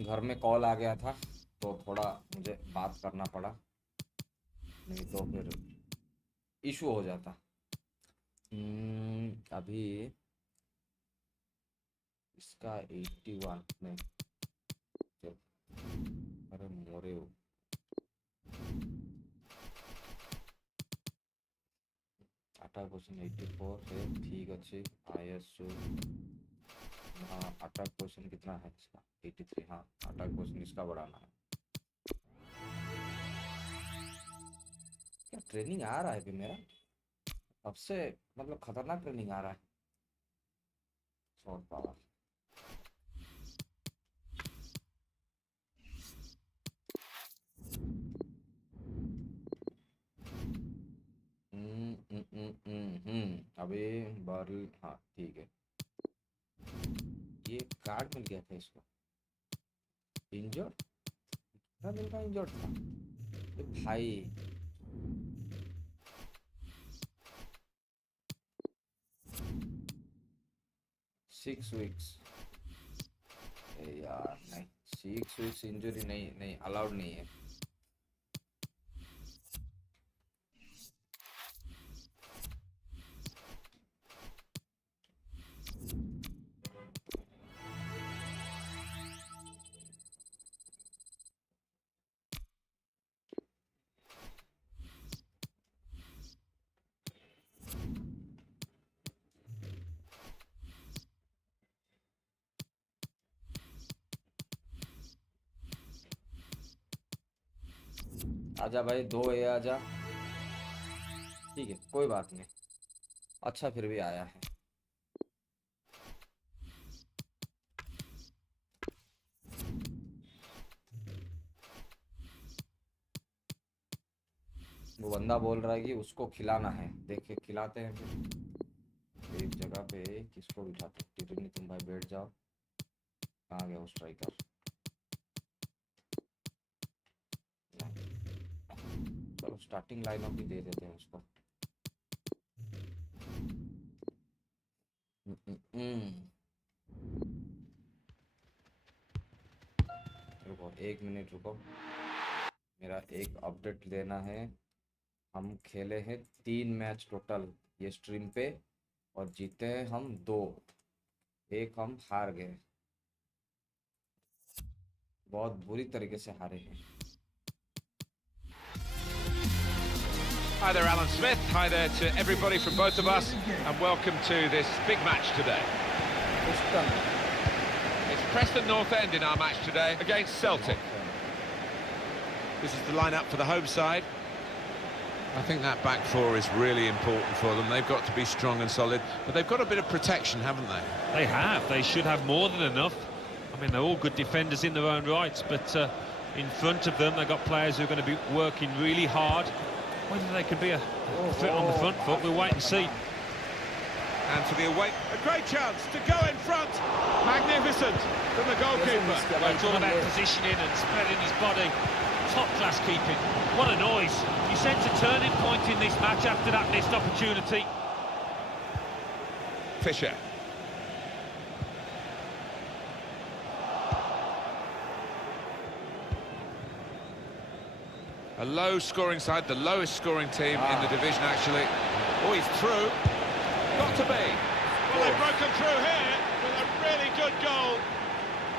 घर में कॉल आ गया था तो थोड़ा मुझे बात करना पड़ा, नहीं तो फिर इशू हो जाता। अभी इसका 81 में, अरे मोरे हो, अटैक क्वेश्चन 84 है, ठीक अच्छे। ISO अटैक क्वेश्चन कितना है इसका? 83। हाँ, अटैक क्वेश्चन इसका बढ़ाना है। क्या ट्रेनिंग आ रहा है भी मेरा? सबसे मतलब खतरनाक ट्रेनिंग आ रहा है। शॉर्ट पावर अभी बर्ल, हाँ ठीक है। ये कार्ड मिल गया था इसको, इंजर्ड कितना दिन का इंजर्ड था ये भाई। सिक्स वीक्स यार, नहीं चीक्स इंजरी नहीं अलाउड नहीं है। आजा भाई, 2 है, आजा। ठीक है, कोई बात नहीं। अच्छा फिर भी आया है। वो बंदा बोल रहा है कि उसको खिलाना है। देखिए खिलाते हैं फिर। एक जगह पे किसको बिठाते? टिटनी तुम भाई बैठ जाओ। कहाँ गया वो स्ट्राइकर? चलो स्टार्टिंग लाइनअप भी दे देते हैं उसको। रुको 1 मिनट रुको, मेरा एक अपडेट देना है। हम खेले हैं 3 मैच टोटल ये स्ट्रीम पे और जीते हैं हम 2, 1 हम हार गए। बहुत बुरी तरीके से हारे हैं। Hi there, Alan Smith. Hi there to everybody from both of us, and welcome to this big match today. It's Preston North End in our match today against Celtic. This is the lineup for the home side. I think that back four is really important for them. They've got to be strong and solid, but they've got a bit of protection, haven't they? They have. They should have more than enough. I mean, they're all good defenders in their own rights, but in front of them, they've got players who are going to be working really hard. Whether they can be a threat on the front foot, we'll wait and see. And for the away, a great chance to go in front. Magnificent from the goalkeeper. Well, it's all about positioning and spreading his body. Top-class keeping. What a noise. You sense a turning point in this match after that missed opportunity. Fisher. A low-scoring side, the lowest-scoring team in the division, actually. Oh, he's through. Got to be. Well, they've broken through here with a really good goal.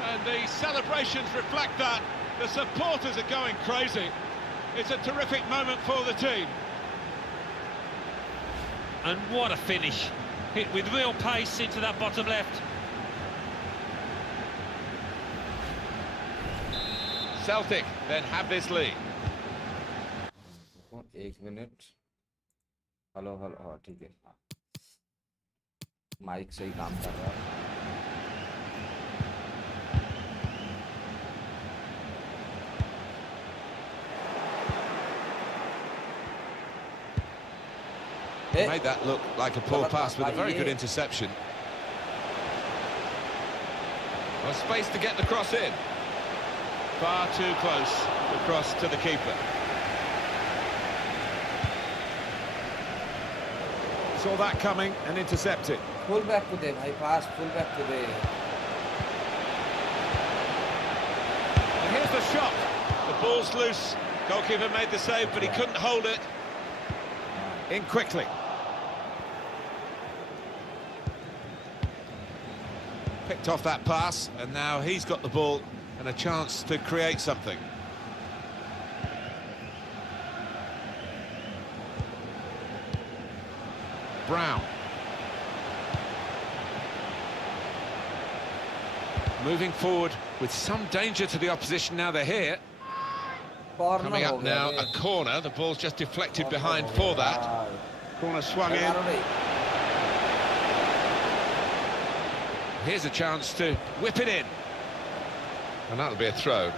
And the celebrations reflect that. The supporters are going crazy. It's a terrific moment for the team. And what a finish. Hit with real pace into that bottom left. Celtic then have this lead. 1 minute. Hello hello, हाँ ठीक है। Mic सही काम कर रहा है। Made that look like a poor pass, but a very good interception. Well, space to get the cross in. Far too close to cross to the keeper. Saw that coming and intercepted. Full back to the high pass, full back to the. And here's the shot. The ball's loose. Goalkeeper made the save, but he couldn't hold it. In quickly. Picked off that pass, and now he's got the ball and a chance to create something. Brown. Moving forward with some danger to the opposition now they're here. Coming up now, a corner. The ball's just deflected behind for that. Corner swung in. Here's a chance to whip it in. And that'll be a throw.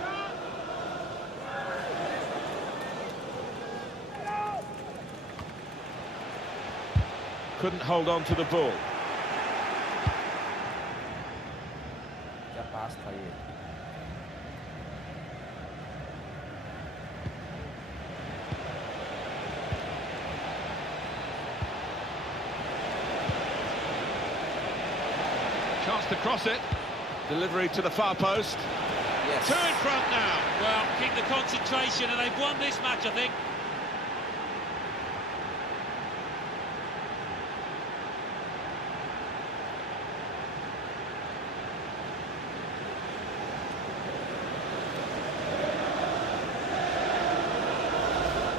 Couldn't hold on to the ball. Chance to cross it. Delivery to the far post. Yes. Two in front now. Well, keep the concentration, and they've won this match, I think.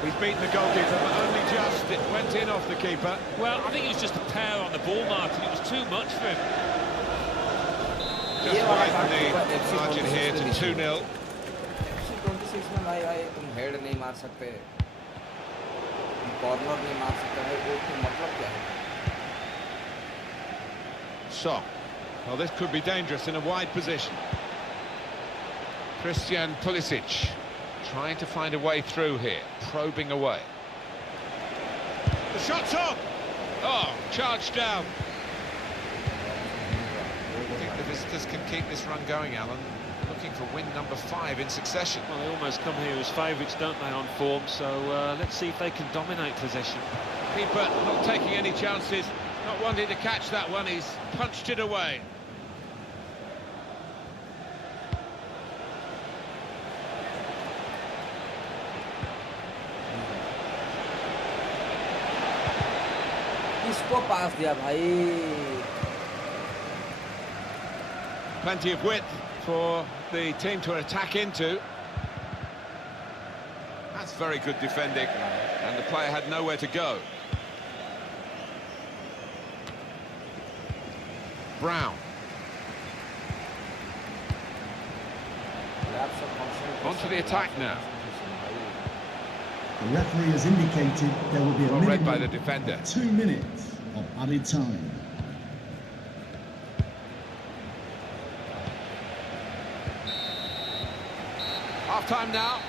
He's beaten the goalkeeper, but only just. It went in off the keeper. Well, I think it was just a tear on the ball, Martin. It was too much for him. Just widen the margin here to 2-0. FC26 में भाई तुम head नहीं मार सकते, corner नहीं मार सकते भाई, वो तो मतलब क्या है? So, well, this could be dangerous in a wide position. Christian Pulisic trying to find a way through here, probing away. The shot's on! Oh, charged down. I think the visitors can keep this run going, Alan. Looking for win number 5 in succession. Well, they almost come here as favourites, don't they, on form? So let's see if they can dominate possession. Keeper not taking any chances, not wanting to catch that one. He's punched it away. किसको पास दिया भाई? Plenty of width for the team to attack into. That's very good defending, and the player had nowhere to go. Brown. On to the attack now. The referee has indicated there will be a Well read by the minimum defender. of 2 minutes of added time. Half time now.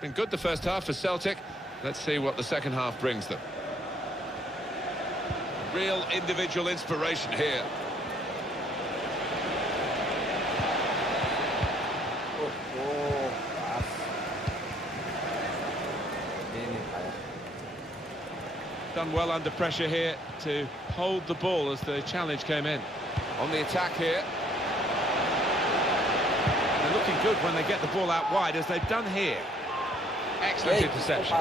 Been good the first half for Celtic. Let's see what the second half brings them. Real individual inspiration here. Done well under pressure here to hold the ball as the challenge came in. On the attack here. They're looking good when they get the ball out wide, as they've done here. Excellent interception.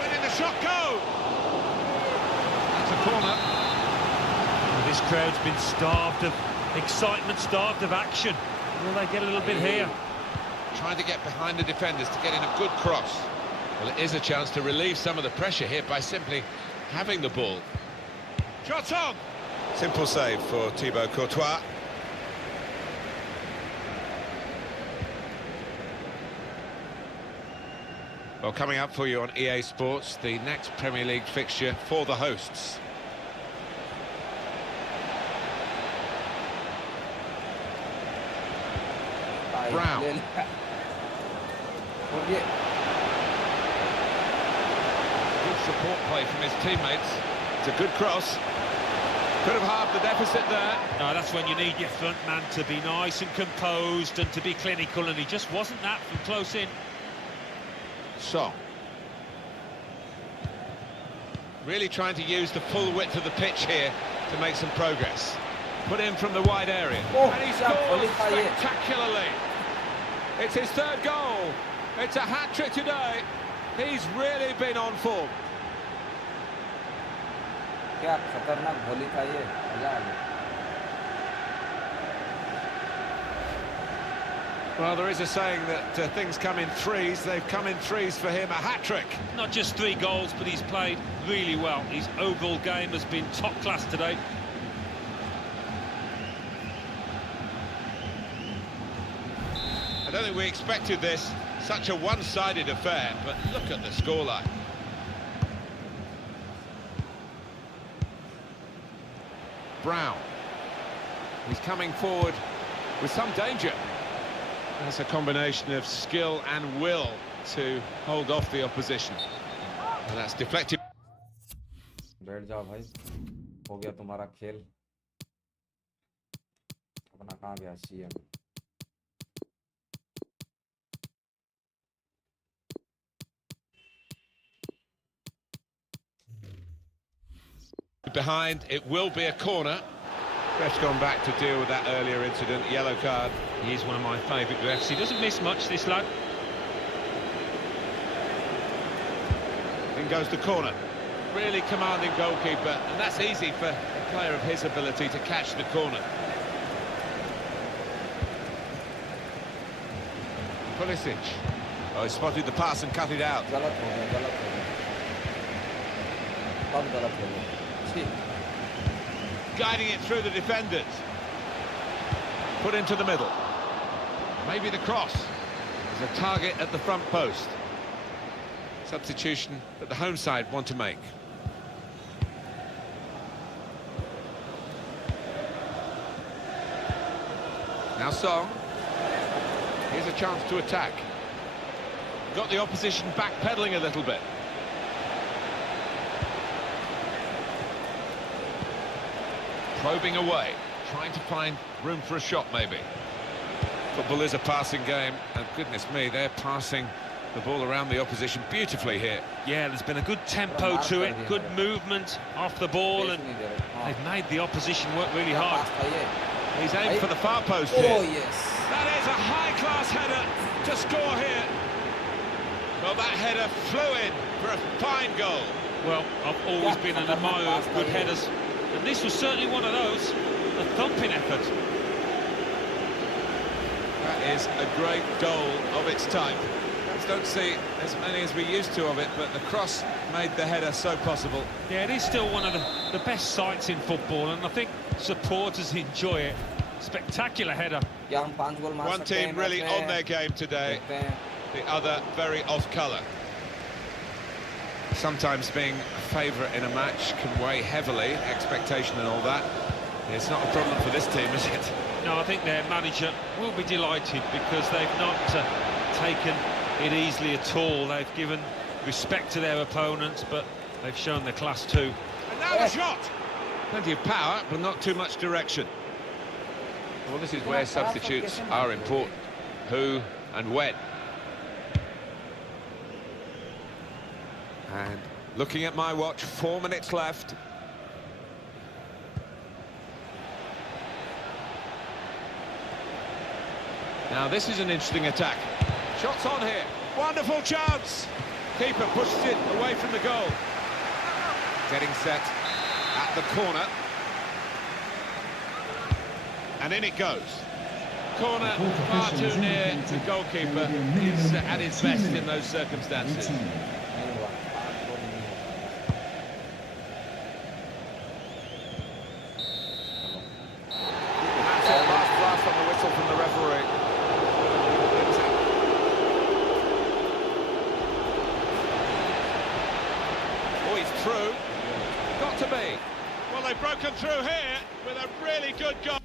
Letting the shot go! That's a corner. Well, this crowd's been starved of excitement, starved of action. Will they get a little bit here? Trying to get behind the defenders to get in a good cross. Well, it is a chance to relieve some of the pressure here by simply having the ball. Shot on! Simple save for Thibaut Courtois. Well, coming up for you on EA Sports, the next Premier League fixture for the hosts. Brown. Good support play from his teammates. It's a good cross. Could have halved the deficit there. No, that's when you need your front man to be nice and composed and to be clinical, and he just wasn't that from close in. So, really trying to use the full width of the pitch here to make some progress. Put in from the wide area. And he scores spectacularly. It's his third goal. It's a hat-trick today. He's really been on form. क्या खतरनाक भोली था ये, मजा आ गया। Well, there is a saying that things come in threes. They've come in threes for him, a hat-trick. Not just 3 goals, but he's played really well. His overall game has been top class today. I don't think we expected this, such a one-sided affair, but look at the scoreline. Brown. He's coming forward with some danger. That's a combination of skill and will to hold off the opposition. And that's deflected. बैठ जाओ भाई, हो गया तुम्हारा खेल। अपना कहाँ गया CM? Behind, it will be a corner. Ref's gone back to deal with that earlier incident, yellow card. He is one of my favourite refs. He doesn't miss much, this lad. In goes the corner. Really commanding goalkeeper, and that's easy for a player of his ability to catch the corner. Pulisic. Oh, he spotted the pass and cut it out. गलत हो गया, गलत हो गया, बहुत गलत हो गया। ठीक। Guiding it through the defenders. Put into the middle. Maybe the cross. There's a target at the front post. Substitution that the home side want to make. Now Song. Here's a chance to attack. Got the opposition backpedaling a little bit. Probing away, trying to find room for a shot maybe. Football is a passing game, and goodness me, they're passing the ball around the opposition beautifully here. Yeah, there's been a good tempo to it, good movement off the ball, and they've made the opposition work really hard. He's aimed for the far post Oh here. yes. That is a high-class header to score here. Well, that header flew in for a fine goal. Well, I've always been an admirer of good headers, and this was certainly one of those. A thumping effort. That is a great goal of its type. Just don't see as many as we used to of it, but the cross made the header so possible. Yeah, it is still one of the best sights in football, and I think supporters enjoy it. Spectacular header. One team really on their game today, the other very off-colour. Sometimes being a favourite in a match can weigh heavily, expectation and all that. It's not a problem for this team, is it? No, I think their manager will be delighted because they've not taken it easily at all. They've given respect to their opponents, but they've shown their class too. And now the shot! Plenty of power, but not too much direction. Well, this is where substitutes are important. Who and when. And looking at my watch, 4 minutes left. Now this is an interesting attack. Shots on here. Wonderful chance. Keeper pushes it away from the goal. Getting set at the corner. And in it goes. Corner far too near the goalkeeper. He's at his best in those circumstances. Last blast on the whistle from the referee. Oh, he's through. Got to be. Well, they've broken through here with a really good goal.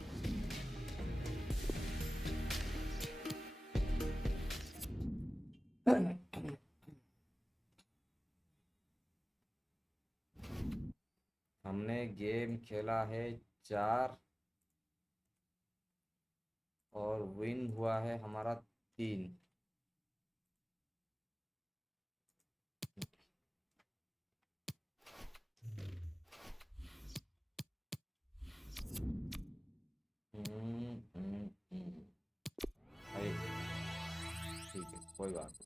हमने game खेला है 4 और win हुआ है हमारा 3। ठीक है, कोई बात नहीं।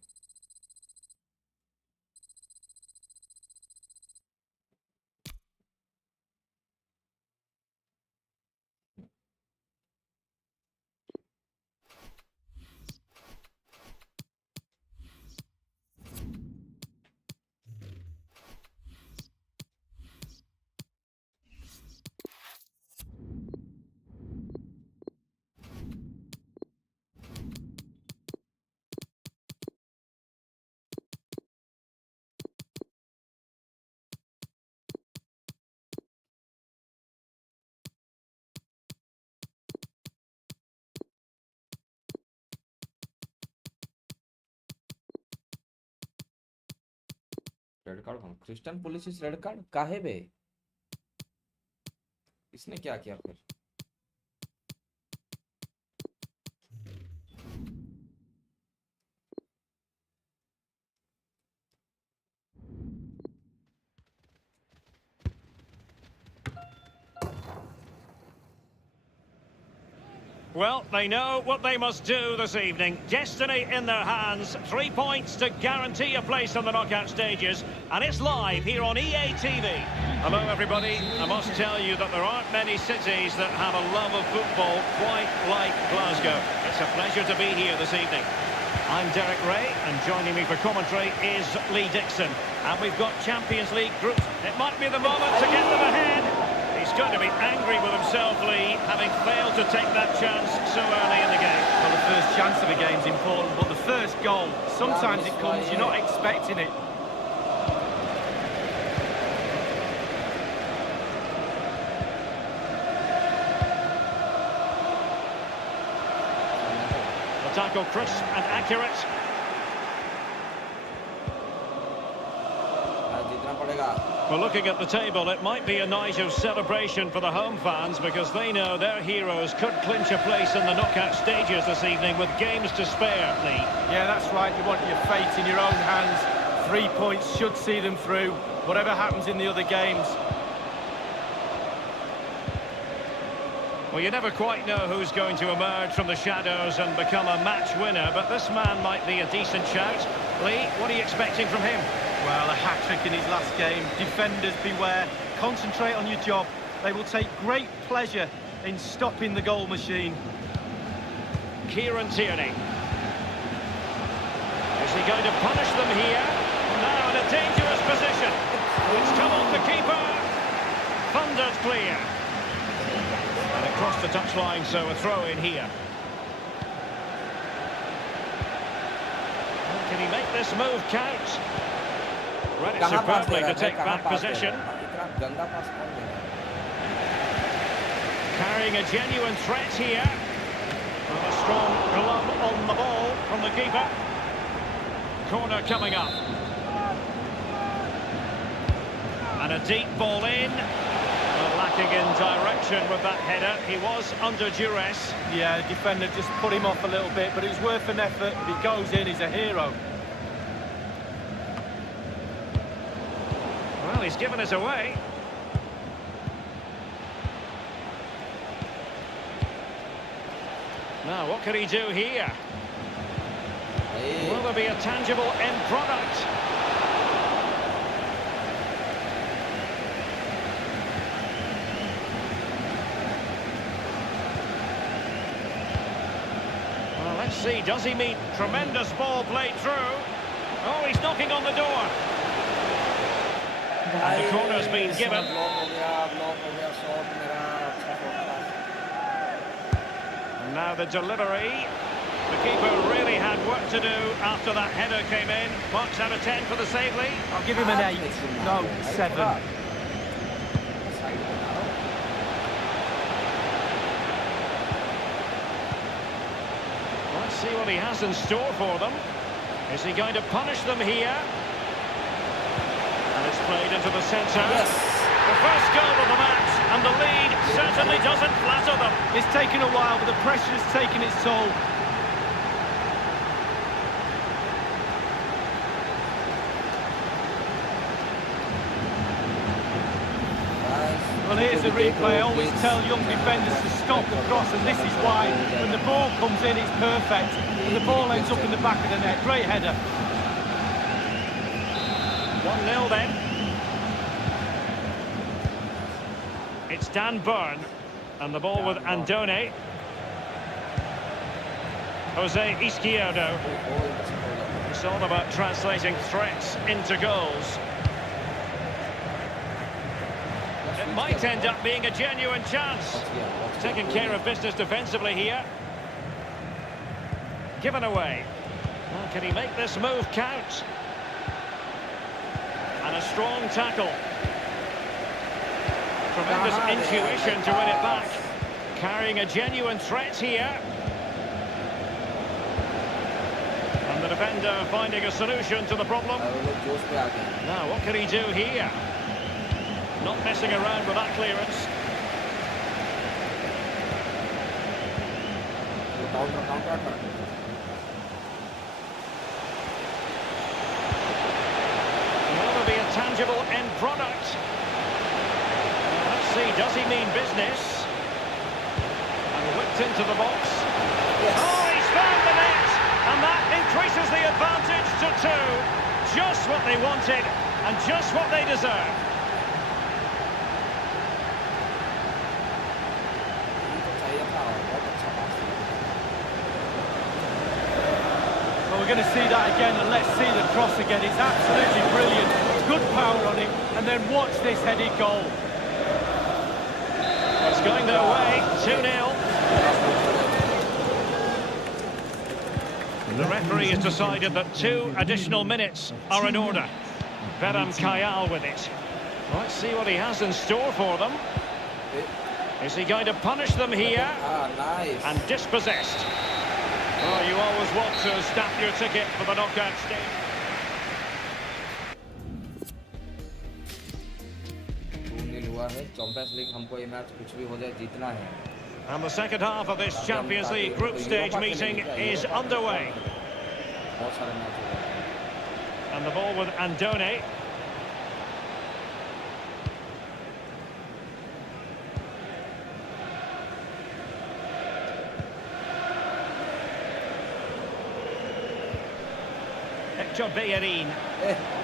रेड कार्ड कौन? क्रिस्टियन पुलिसिच रेड कार्ड काहे बे? इसने क्या किया फिर? Well, they know what they must do this evening. Destiny in their hands. 3 points to guarantee a place on the knockout stages. And it's live here on EA TV. Hello, everybody. I must tell you that there aren't many cities that have a love of football quite like Glasgow. It's a pleasure to be here this evening. I'm Derek Ray, and joining me for commentary is Lee Dixon. And we've got Champions League groups. It might be the moment to get them ahead. He's going to be angry with himself, Lee, having failed to take that chance so early in the game. Well, the first chance of a game is important, but the first goal, sometimes it comes, you're not expecting it. The tackle crisp and accurate. Well, looking at the table, it might be a night of celebration for the home fans because they know their heroes could clinch a place in the knockout stages this evening with games to spare, Lee. Yeah, that's right. You want your fate in your own hands. 3 points should see them through, whatever happens in the other games. Well, you never quite know who's going to emerge from the shadows and become a match winner, but this man might be a decent shout. Lee, what are you expecting from him? Well, a hat-trick in his last game. Defenders, beware. Concentrate on your job. They will take great pleasure in stopping the goal machine. Kieran Tierney. Is he going to punish them here? Now in a dangerous position. It's come off the keeper. Thundered clear. And across the touchline, so a throw in here. Can he make this move count? Read it superbly to take back possession. Carrying a genuine threat here. And a strong glove on the ball from the keeper. Corner coming up. And a deep ball in. Lacking in direction with that header. He was under duress. Yeah, the defender just put him off a little bit, but it was worth an effort. If he goes in, he's a hero. Well, he's given us away. Now, what can he do here? Will there be a tangible end product? Well, let's see, does he meet? Tremendous ball played through. Oh, he's knocking on the door. And the corner's been given. And now the delivery. The keeper really had work to do after that header came in. Marks out of 10 for the save, Lee. I'll give him an 8. No, 7. Let's see what he has in store for them. Is he going to punish them here? And it's played into the centre. Yes. The first goal of the match, and the lead certainly doesn't flatter them. It's taken a while, but the pressure has taken its toll. Well, here's the replay. I always tell young defenders to stop the cross, and this is why. When the ball comes in, it's perfect. And the ball ends up in the back of the net. Great header. 1-0 then. It's Dan Burn, and the ball with Andone. Jose Izquierdo. It's all about translating threats into goals. It might end up being a genuine chance. Taking care of business defensively here. Given away. Well, can he make this move count? And a strong tackle. Tremendous intuition to win it back. Carrying a genuine threat here. And the defender finding a solution to the problem. Now, what can he do here? Not messing around with that clearance. Will there be a tangible end product? Well, let's see, does he mean business? And whip Tucked into the box. Oh, he's found the net! And that increases the advantage to 2. Just what they wanted, and just what they deserve. Well, we're going to see that again, and let's see the cross again. It's absolutely brilliant. Good power on it, and then watch this headed goal. It's going their way, 2-0. The referee has decided that 2 additional minutes are in order. Beram Kayal with it. Let's see what he has in store for them. Is he going to punish them here? Nice. And dispossessed. Well, you always want to stamp your ticket for the knockout stage. 2-0 हुआ है champions league हमको ये match कुछ भी हो जाए जीतना है. And the second half of this Champions League group stage meeting is underway. बहुत सारे मैच हो गए हैं. And the ball with Andone. Hector Bellerin.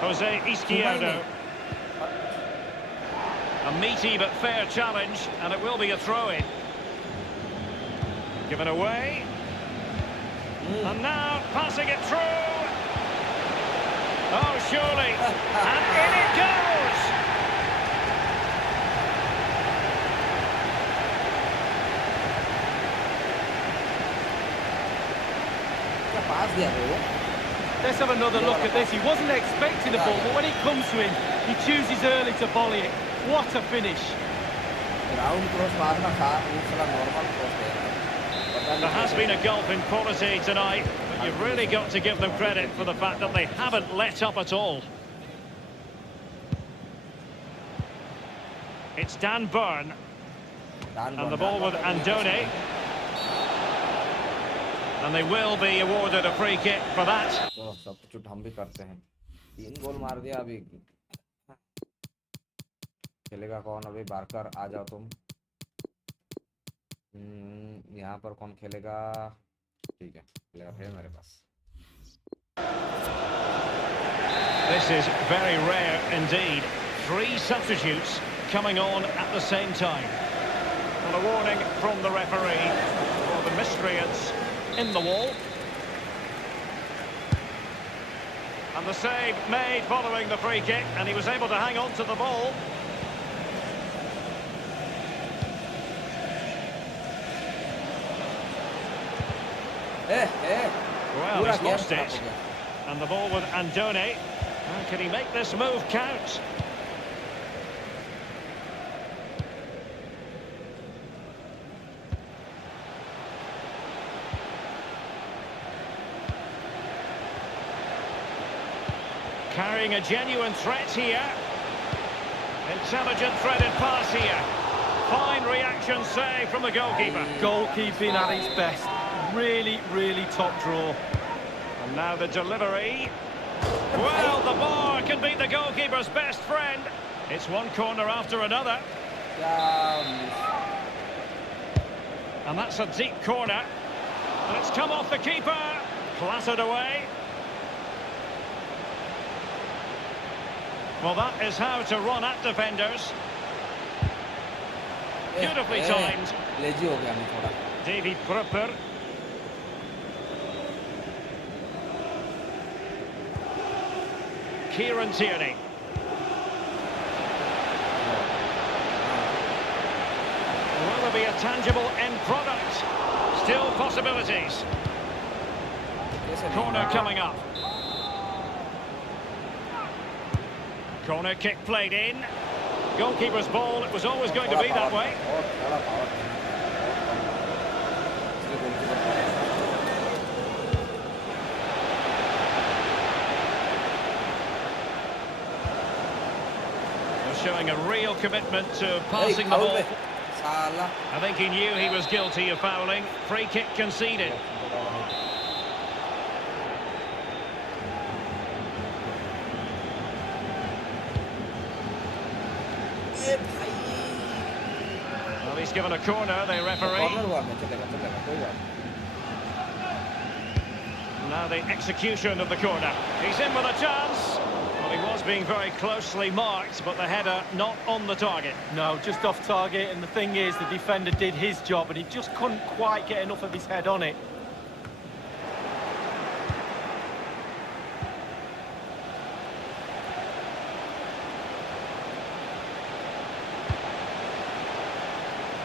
Jose Izquierdo. A meaty but fair challenge, and it will be a throw-in. Given away. And now passing it through. Oh, surely. And in it goes. क्या पास दिया था वो? Let's have another look at this. He wasn't expecting the ball, but when it comes to him, he chooses early to volley it. What a finish. Ground cross मारना था, वो साला normal cross दे रहा है. There has been a gulf in quality tonight, but you've really got to give them credit for the fact that they haven't let up at all. It's Dan Burn. And the ball with Andone. And they will be awarded a free kick for that. तो substitute हम भी करते हैं. 3 गोल मार दिया अभी. खेलेगा कौन अभी? बारकर आ जाओ तुम. यहाँ पर कौन खेलेगा? ठीक है, प्लेयर है मेरे पास. This is very rare indeed. 3 substitutes coming on at the same time. And a warning from the referee for the miscreants in the wall. And the save made following the free kick, and he was able to hang on to the ball. Well, he's lost it. And the ball with Andone. Can he make this move count? Carrying a genuine threat here. Intelligent threaded pass here. Fine reaction save from the goalkeeper. Goalkeeping at its best. Really, really top draw. And now the delivery. Well, the bar can be the goalkeeper's best friend. It's one corner after another. And that's a deep corner. And it's come off the keeper. Clattered away. Well, that is how to run at defenders. Beautifully timed. David Prupper. Kieran Tierney. Will there be a tangible end product? Still possibilities. Corner coming up. Corner kick played in. Goalkeeper's ball, it was always going to be that way. Showing a real commitment to passing the ball. I think he knew he was guilty of fouling. Free kick conceded. Well, he He's given a corner, the referee. Corner हुआ मैं चलेगा कोई बात नहीं. Now the execution of the corner. He's in with a chance. Well, he was being very closely marked, but the header not on the target. No, just off target, and the thing is, the defender did his job, and he just couldn't quite get enough of his head on it.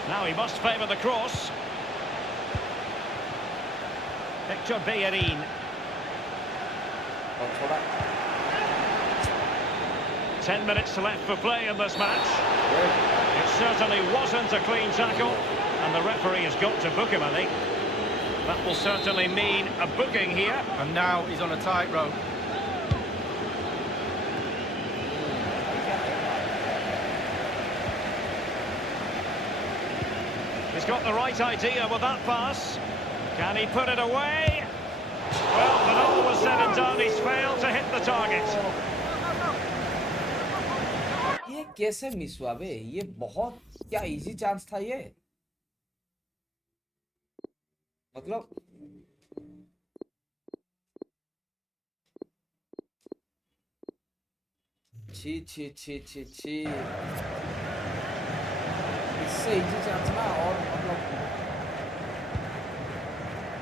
Now he must favour the cross. Victor Bellerin. और थोड़ा 10 minutes left for play in this match. It certainly wasn't a clean tackle, and the referee has got to book him, I think. That will certainly mean a booking here. And now he's on a tightrope. He's got the right idea with that pass. Can he put it away? Well, when all was said and done, he's failed to hit the target. ये कैसे miss हुआ बे? ये बहुत क्या easy chance था ये. मतलब छी इससे इजी चांस ना और मतलब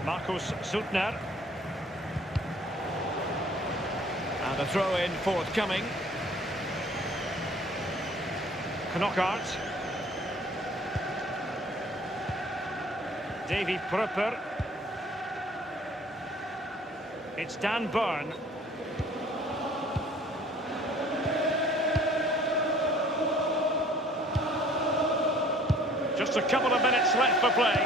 Marcus Suttner. And a throw-in forthcoming. Knockout. Davy Prupper. It's Dan Byrne. Just a couple of minutes left for play.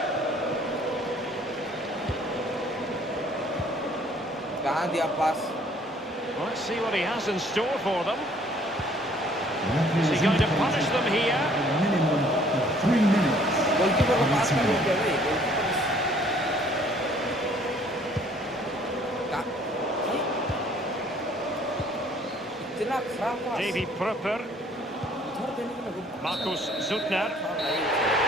कहाँ दिया पास? Well, let's see what he has in store for them. Referee Is he has going to indicated punish them here? a minimum of 3 minutes. Goalkeeper को पास कर Penalty. दिया भाई. इतना खराब पास. Davy Prupper. उधर देने के लिए Marcus Suttner.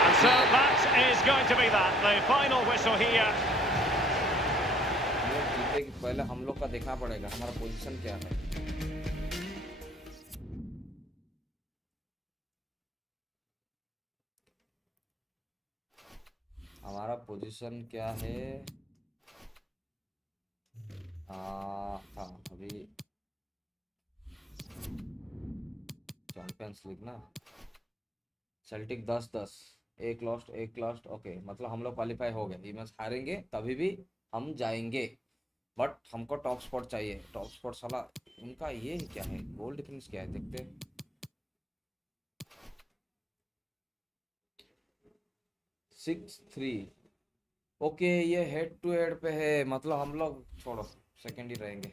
And so that is going to be that. The final whistle here. जीते कि पहले हम लोग का देखना पड़ेगा हमारा पोजीशन क्या है. हमारा पोजीशन क्या है? हाँ अभी चैंपियंस लीग ना. सेल्टिक 10-10 एक लॉस्ट ओके. मतलब हम लोग क्वालिफाई हो गए. ये मैच हारेंगे तभी भी हम जाएंगे, बट हमको टॉप स्पॉट चाहिए. टॉप स्पॉट साला उनका ये क्या है? गोल डिफरेंस क्या है देखते हैं. 6-3. ओके ये हेड टू हेड पे है. मतलब हम लोग छोड़ो सेकंड ही रहेंगे.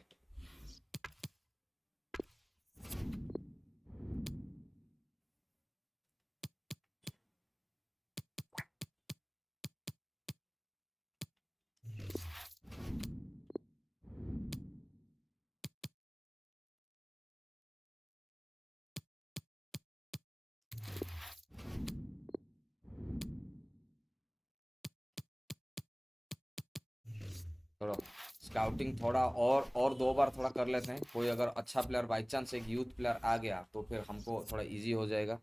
थोड़ा स्काउटिंग थोड़ा और 2 बार थोड़ा कर लेते हैं. कोई अगर अच्छा प्लेयर बाई चांस एक यूथ प्लेयर आ गया तो फिर हमको थोड़ा इजी हो जाएगा.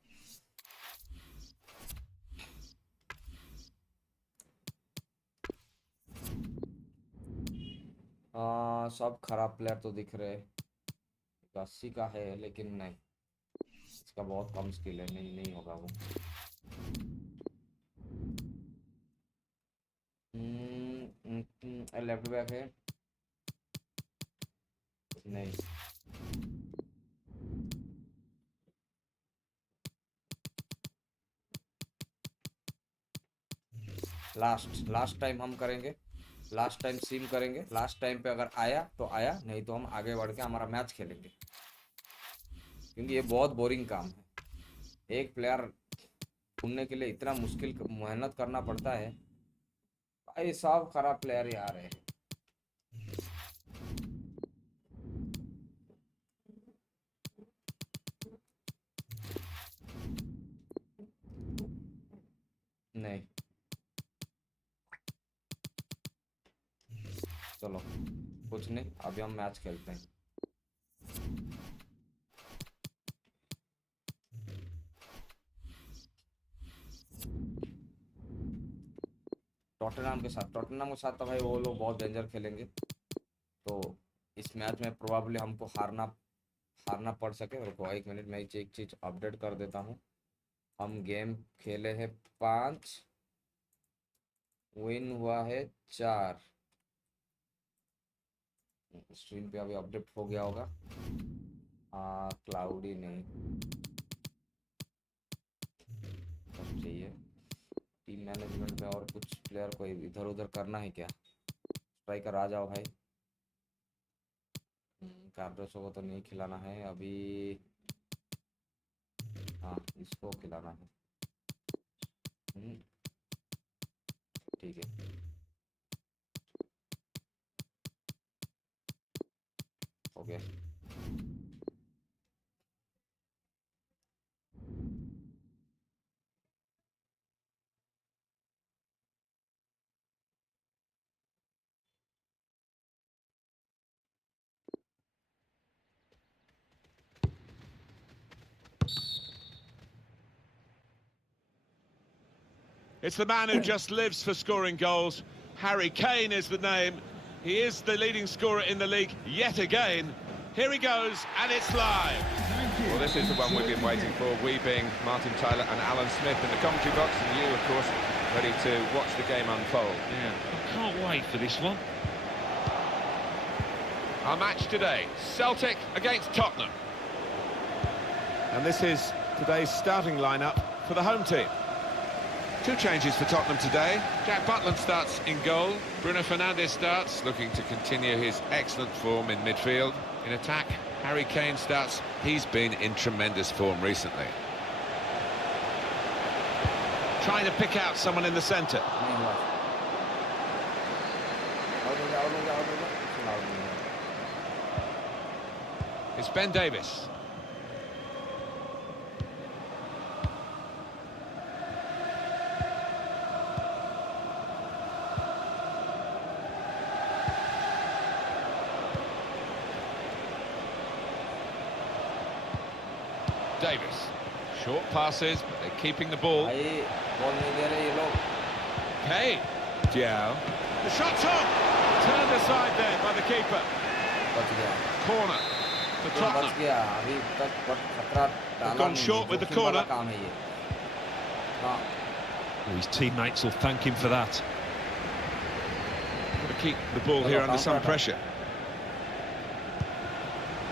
सब खराब प्लेयर तो दिख रहे. 80 का है लेकिन नहीं, इसका बहुत कम स्किल है. नहीं होगा वो. लेफ्ट बैक है नहीं. लास्ट टाइम हम करेंगे. लास्ट टाइम सीम करेंगे. लास्ट टाइम पे अगर आया तो आया, नहीं तो हम आगे बढ़ के हमारा मैच खेलेंगे, क्योंकि ये बहुत बोरिंग काम है. एक प्लेयर ढूंढने के लिए इतना मुश्किल मेहनत करना पड़ता है भाई. सब खराब प्लेयर ही आ रहे हैं. चलो कुछ नहीं, अभी हम मैच खेलते हैं। टॉटनहम के साथ तो भाई वो लोग बहुत डेंजर खेलेंगे, तो इस मैच में प्रोबेबली हमको हारना पड़ सके। रुको 1 मिनट, मैं एक चीज़ अपडेट कर देता हूँ। हम गेम खेले हैं 5, विन हुआ है 4। स्क्रीन पे अभी अपडेट हो गया होगा। क्लाउडी नहीं चाहिए। टीम मैनेजमेंट में और कुछ प्लेयर को इधर उधर करना है क्या? स्ट्राइकर आ जाओ भाई। कार्डोसो को तो नहीं खिलाना है अभी। हाँ, इसको खिलाना है। ठीक है। हो गया। It's the man who just lives for scoring goals. Harry Kane is the name. He is the leading scorer in the league yet again. Here he goes, and it's live. Well, this is the one we've been waiting for, we being Martin Tyler and Alan Smith in the commentary box, and you, of course, ready to watch the game unfold. Yeah, I can't wait for this one. Our match today, Celtic against Tottenham. And this is today's starting lineup for the home team. 2 changes for Tottenham today. Jack Butland starts in goal. Bruno Fernandes starts, looking to continue his excellent form in midfield. In attack, Harry Kane starts. He's been in tremendous form recently. Trying to pick out someone in the centre. It's Ben Davies. Davis. Short passes, but they're keeping the ball. Kane. Diao. The shot's on. Turned aside there by the keeper. Corner for Tottenham. They've gone short with the corner. Oh, his teammates will thank him for that. Got to keep the ball here under some pressure.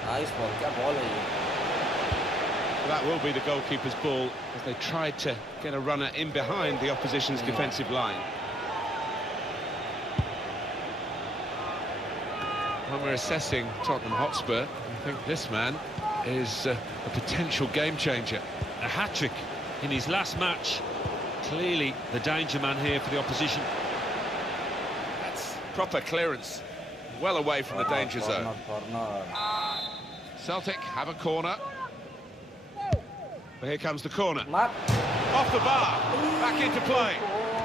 Nice ball. What ball is it? That will be the goalkeeper's ball as they tried to get a runner in behind the opposition's defensive line. When we're assessing Tottenham Hotspur, I think this man is a potential game changer. A hat-trick in his last match. Clearly the danger man here for the opposition. That's proper clearance, well away from the danger zone. Celtic have a corner. Well, here comes the corner. Off the bar, back into play.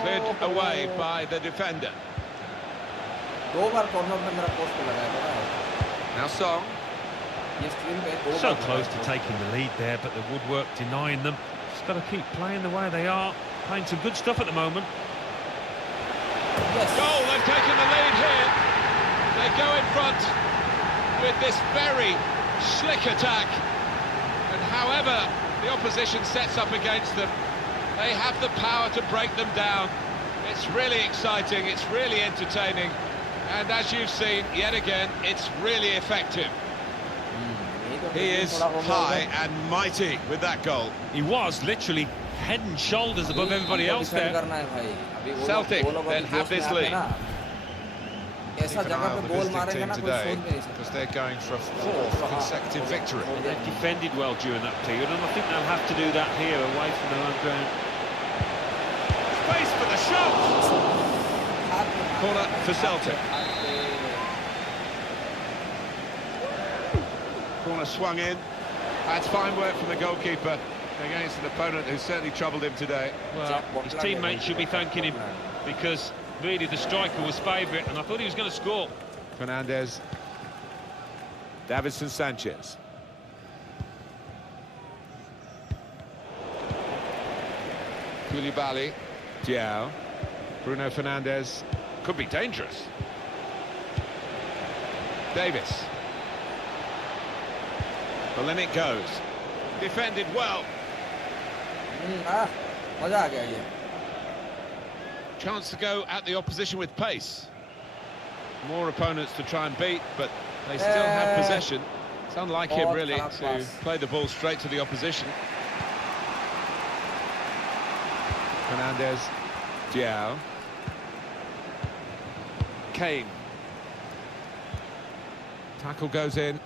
Cleared away by the defender. Now Song. So close to taking the lead there, but the woodwork denying them. Just got to keep playing the way they are. Playing some good stuff at the moment. Goal, they've taken the lead here. They go in front with this very slick attack. And however the opposition sets up against them, they have the power to break them down. It's really exciting, it's really entertaining, and as you've seen, yet again, it's really effective. He is high and mighty with that goal. He was literally head and shoulders above everybody else there. Celtic then have this lead. ऐसा जगह पे गोल मारेगा ना कोई सोच भी नहीं सकता because they're going for a 4th consecutive victory. They've defended well during that period, and I think they'll have to do that here away from their own ground. Space for the shot! Corner for Celtic. Corner swung in. That's fine work from the goalkeeper against an opponent who certainly troubled him today. Well, his teammates should be thanking him, because really the striker was favourite, and I thought he was going to score. Fernandez. Davinson Sanchez. Koulibaly. Diao. Bruno Fernandes. Could be dangerous. Davis. Well, then it goes. Defended well. मजा आ गया ये. Chance to go at the opposition with pace. More opponents to try and beat, but they still have possession. It's unlike him, really, to play the ball straight to the opposition. Fernandez. Diao. Kane. Tackle goes in.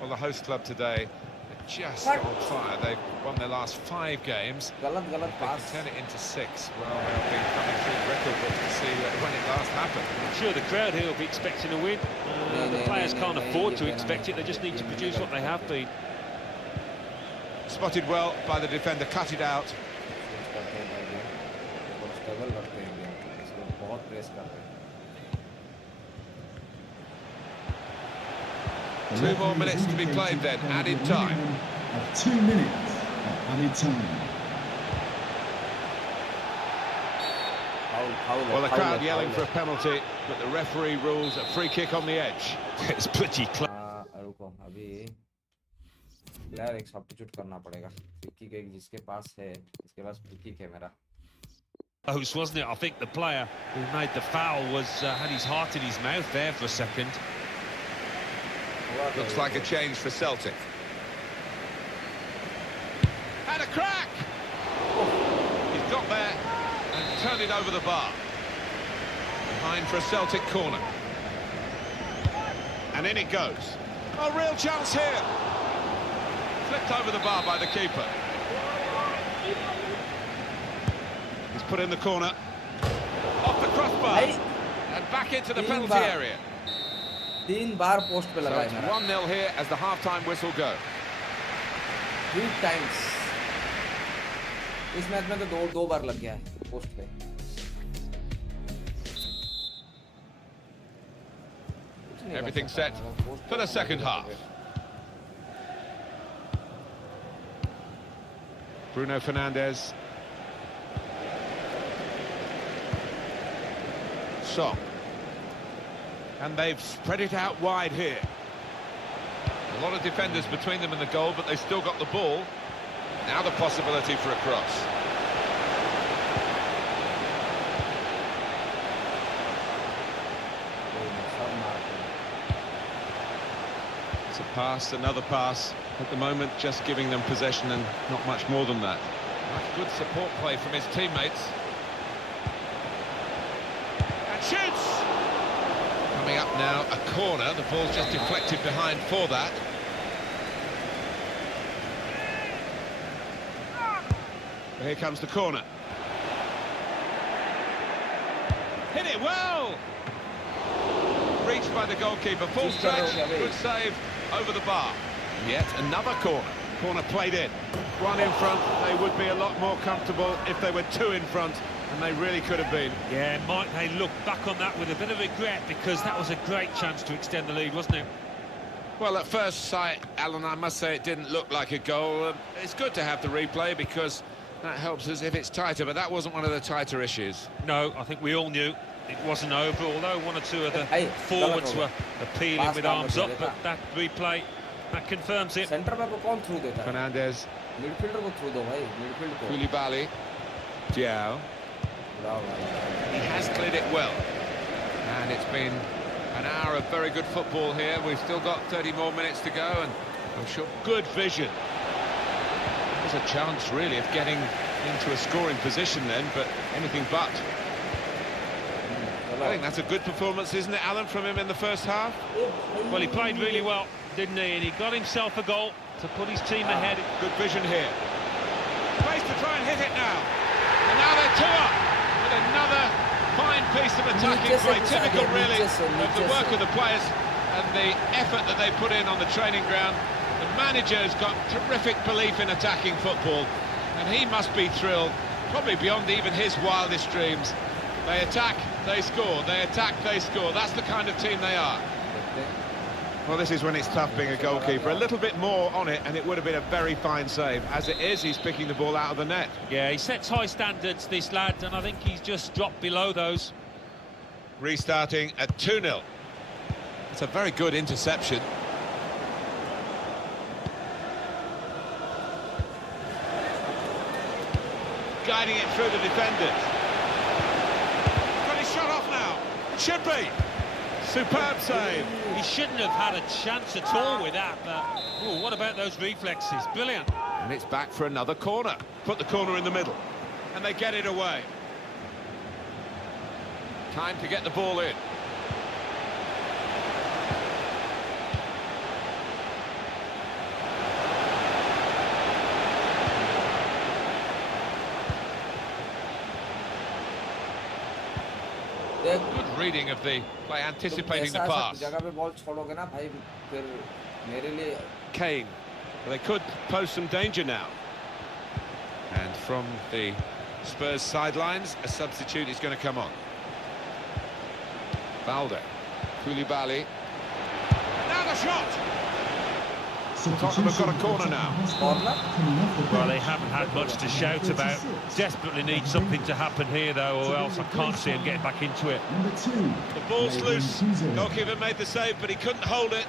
Well, the host club today are just on fire. They've won their last 5 games. They can turn it into 6. Well, they'll be coming through the record books to see when it last happened. I'm sure the crowd here will be expecting a win. The players can't afford to expect it. They just need to produce what they have been. Spotted well by the defender, cut it out. 2 more minutes to be played then, added time. Of 2 minutes of added time. Well, the crowd yelling for a penalty, but the referee rules a free kick on the edge. It's pretty close. रुको अभी player एक substitute करना पड़ेगा. Free kick जिसके पास है, इसके पास free kick है मेरा. Close, wasn't it? I think the player who made the foul was had his heart in his mouth there for a second. Looks like a change for Celtic. Had a crack! He's got there and turned it over the bar. Behind for a Celtic corner. And in it goes. A real chance here. Flipped over the bar by the keeper. He's put in the corner. Off the crossbar. And back into the penalty area. 3 bar post पे लगा है मेरा. 1-0 here as the half-time whistle go. 3 times. इस match में तो दो बार लग गया है पोस्ट पे. Everything set for the second half. Bruno Fernandes. Song. And they've spread it out wide here. A lot of defenders between them and the goal, but they've still got the ball. Now the possibility for a cross. It's a pass, another pass. At the moment, just giving them possession and not much more than that. That's good support play from his teammates. And shoots! Coming up now, a corner. The ball's just deflected behind for that. Here comes the corner. Hit it well! Reached by the goalkeeper. Full stretch, good save over the bar. Yet another corner. Corner played in. 1 in front. They would be a lot more comfortable if they were 2 in front, and they really could have been. Yeah, Mike, they look back on that with a bit of regret because that was a great chance to extend the lead, wasn't it? Well, at first sight, Alan, I must say it didn't look like a goal. It's good to have the replay because that helps us if it's tighter, but that wasn't one of the tighter issues. No, I think we all knew it wasn't over, although 1 or 2 of the forwards were appealing with arms up, but that replay, that confirms it. Centre पे कौन through देता है? Fernandez. Midfielder को through दो भाई, midfield को. Koulibaly. Diao. He has cleared it well. And it's been an hour of very good football here. We've still got 30 more minutes to go, and I'm sure good vision. There's a chance, really, of getting into a scoring position then, but anything but. I think that's a good performance, isn't it, Alan, from him in the first half? Well, he played really well, didn't he? And he got himself a goal to put his team ahead. Good vision here. Space to try and hit it now. And now they're 2 up with another fine piece of attacking play. Typical, really, of the work of the players and the effort that they put in on the training ground. The manager's got terrific belief in attacking football, and he must be thrilled, probably beyond even his wildest dreams. They attack, they score, they attack, they score. That's the kind of team they are. Well, this is when it's tough being a goalkeeper. A little bit more on it, and it would have been a very fine save. As it is, he's picking the ball out of the net. Yeah, he sets high standards, this lad, and I think he's just dropped below those. Restarting at 2-0. It's a very good interception. Guiding it through the defenders. Got his shot off now. Should be. Superb save. He shouldn't have had a chance at all with that, but ooh, what about those reflexes? Brilliant. And it's back for another corner. Put the corner in the middle. And they get it away. Time to get the ball in. Good reading of the play, anticipating the pass. Kane. Well, they could pose some danger now. And from the Spurs sidelines, a substitute is going to come on. Balde. Koulibaly. Now the shot! Tottenham have got a corner now. Well, they haven't had much to shout about. Desperately need something to happen here, though, or else I can't see him getting back into it. The ball's loose. Goalkeeper made the save, but he couldn't hold it.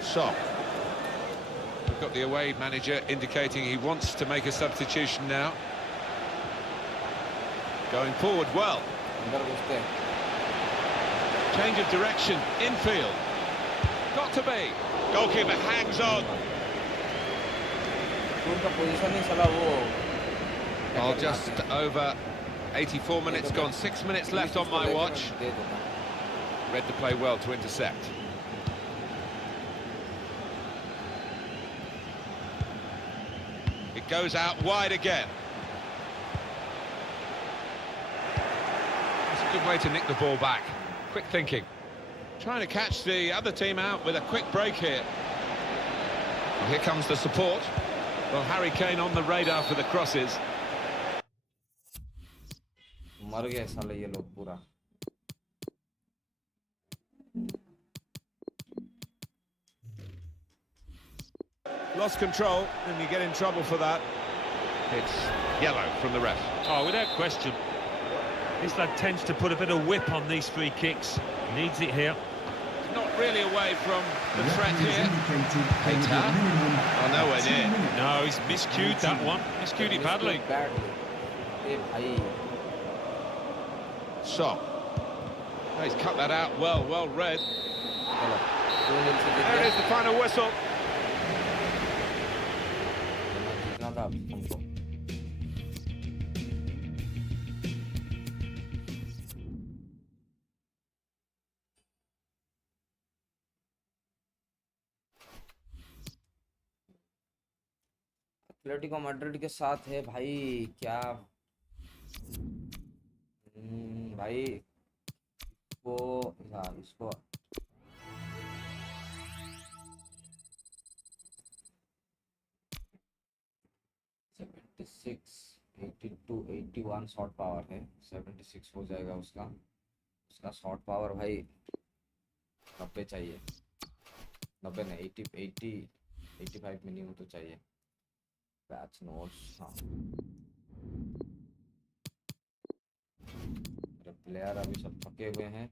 So, we've got the away manager indicating he wants to make a substitution now. Going forward well. Change of direction, infield. Got to be. Goalkeeper hangs on. Well, just over 84 minutes gone. 6 minutes left on my watch. Read the play well to intercept. It goes out wide again. It's a good way to nick the ball back. Quick thinking. Trying to catch the other team out with a quick break here. Well, here comes the support. Well, Harry Kane on the radar for the crosses. Lost control, and you get in trouble for that. It's yellow from the ref. Oh, without question. This lad tends to put a bit of whip on these free kicks. Needs it here. Not really away from the threat here. Oh, nowhere near. No, he's miscued that one. Miscued it badly. So, He's cut that out well read. There is the final whistle. Atletico Madrid के साथ है भाई क्या भाई वो इसको 76 82 81 shot power है 76 हो जाएगा उसका शॉट पावर भाई 90 चाहिए 90 नहीं 80 85 मिनिमम तो चाहिए पैच नोट्स हाँ प्लेयर अभी सब थके हुए हैं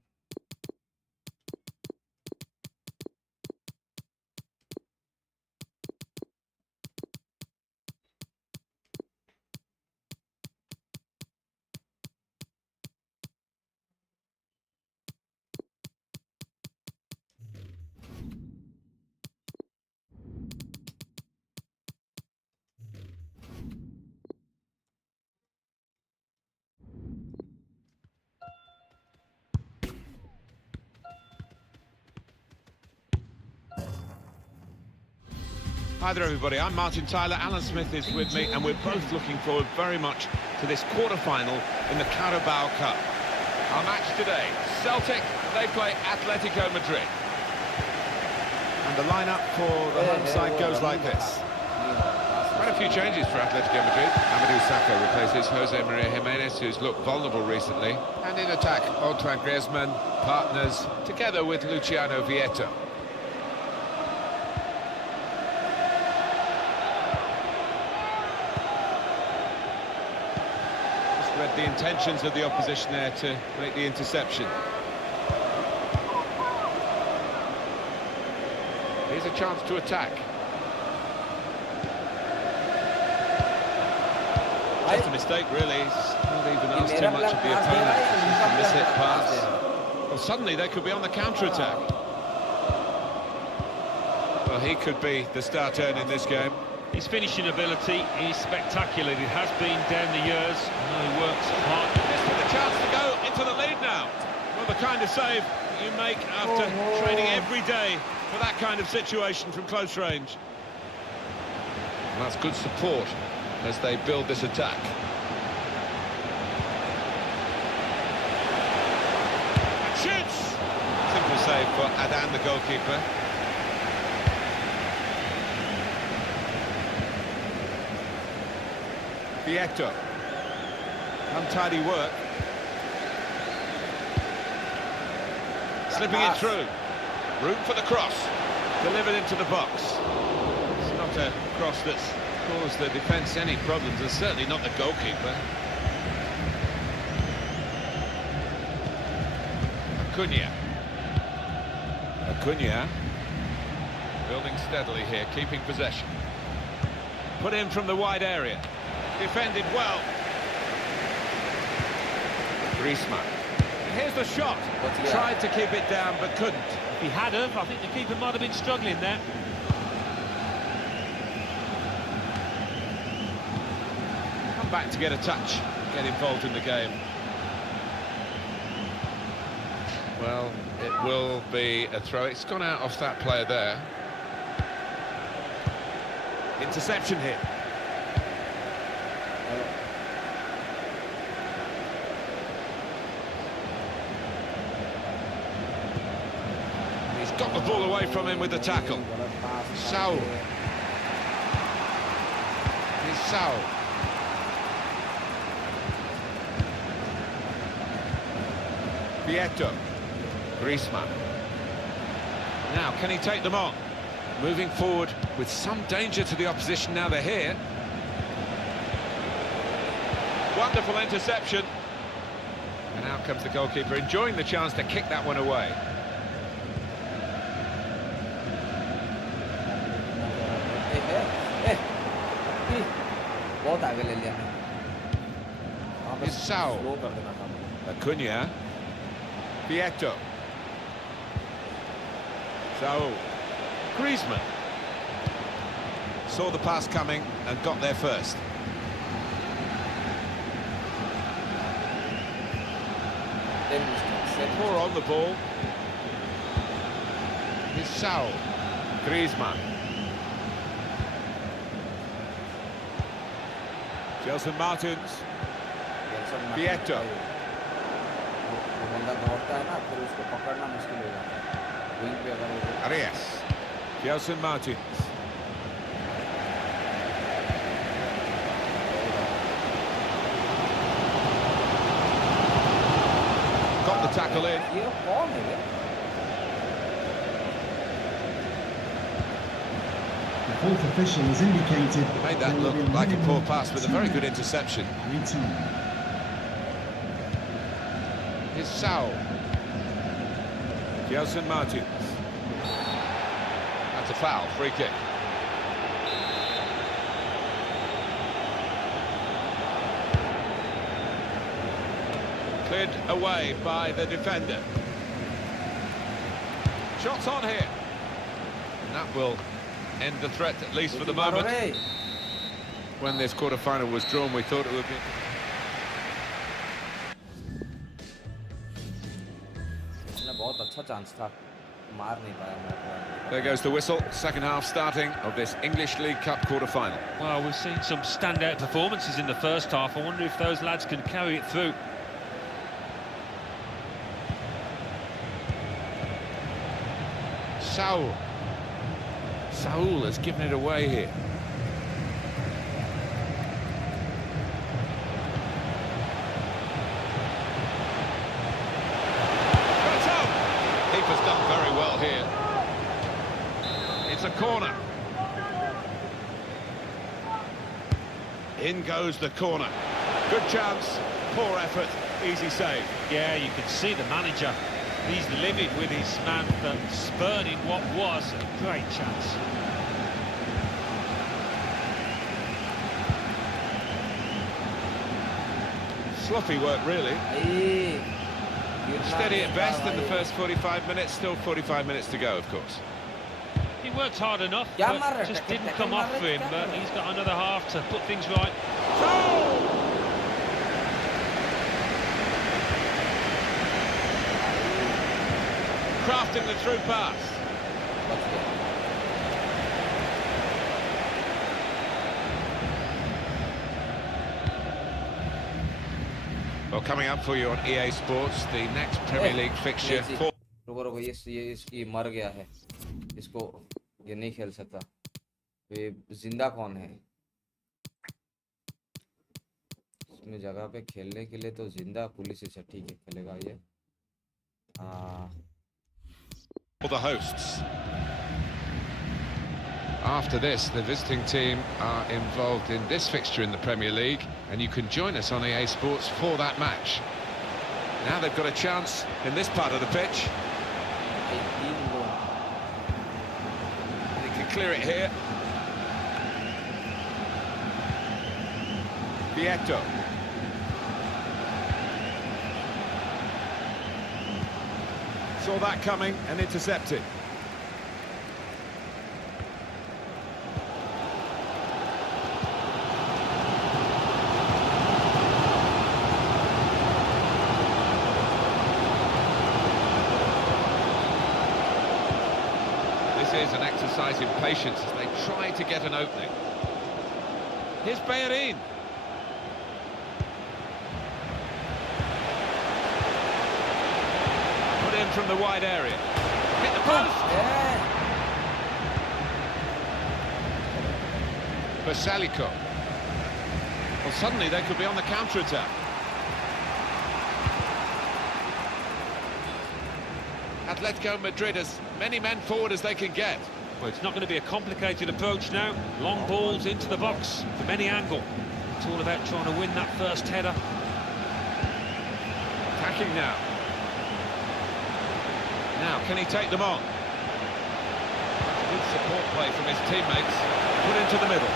Hi there everybody, I'm Martin Tyler, Alan Smith is with me and we're both looking forward very much to this quarter-final in the Carabao Cup. Our match today, Celtic, they play Atletico Madrid. And the lineup for the home side goes like this. Quite a few changes for Atletico Madrid. Amadou Sakho replaces Jose Maria Jimenez, who's looked vulnerable recently. And in attack, Antoine Griezmann partners together with Luciano Vietto. Just read the intentions of the opposition there to make the interception. Here's a chance to attack. Just a mistake, really. He's not even asked too much of the opponent. Just a miss-hit pass. Well, suddenly they could be on the counter-attack. Well, he could be the star turn in this game. His finishing ability is spectacular. It has been down the years. He works hard. Just with a chance to go into the lead now. Well, the kind of save you make after training every day for that kind of situation from close range. And that's good support as they build this attack. And shoots! Simple save for Adan, the goalkeeper. Vietto. Untidy work. Slipping it through. Room for the cross. Delivered into the box. It's not a cross that's caused the defence any problems, and certainly not the goalkeeper. Acuna. Building steadily here, keeping possession. Put in from the wide area. Defended well. Griezmann. Here's the shot. Tried to keep it down, but couldn't. If he had have, I think the keeper might have been struggling there. Come back to get a touch, get involved in the game. Well, it will be a throw. It's gone out off that player there. Interception here. He's got the ball away from him with the tackle. Saul. Here's Saul. Vietto. Griezmann. Now, can he take them on? Moving forward with some danger to the opposition now they're here. Wonderful interception. And out comes the goalkeeper, enjoying the chance to kick that one away. It's Saul. Acuna. Vietto. Saul. Griezmann. Saw the pass coming and got there first. More on the ball. It's Saul. Griezmann. Gelson Martins. Vietto. Arias. Gelson Martins. Got the tackle in. The fourth official has indicated Made that look like a poor pass with a very good interception. Here's Saul. Gelson Martins. That's a foul, free kick. Cleared away by the defender. Shots on here. And that will end the threat, at least for the moment. When this quarter-final was drawn, we thought it would be... There goes the whistle. Second half starting of this English League Cup quarter-final. Well, we've seen some standout performances in the first half. I wonder if those lads can carry it through. Saul has given it away here. well here. It's a corner. In goes the corner. Good chance, poor effort, easy save. Yeah, you can see the manager. He's livid with his man for spurning what was a great chance. Sloppy work, really. Hey, Steady at best in the first 45 minutes. Still 45 minutes to go, of course. He worked hard enough, क्या मार but रहा है? just didn't टक्कर come मार off रहा for है, him. क्या But कर रहा he's got another half to put things right. Crafting the through pass. Well, coming up for you on EA Sports, the next Premier League fixture. रुको रुको, ये इसकी मर गया है, इसको ये नहीं खेल सकता। ये जिंदा कौन है इसमें जगह पे खेलने के लिए? तो जिंदा पुलिस है, ठीक है खेलेगा ये। For the hosts. After this, the visiting team are involved in this fixture in the Premier League, and you can join us on EA Sports for that match. Now they've got a chance in this part of the pitch. They can clear it here. Vieto. Saw that coming and intercepted. This is an exercise in patience as they try to get an opening. Here's Bellerin. Put in from the wide area. Hit the post. Basalico. Well, suddenly they could be on the counter-attack. Atletico Madrid as many men forward as they can get. Well, it's not going to be a complicated approach now. Long balls into the box from any angle. It's all about trying to win that first header. Attacking now. Now, can he take them on? Good support play from his teammates. Put into the middle.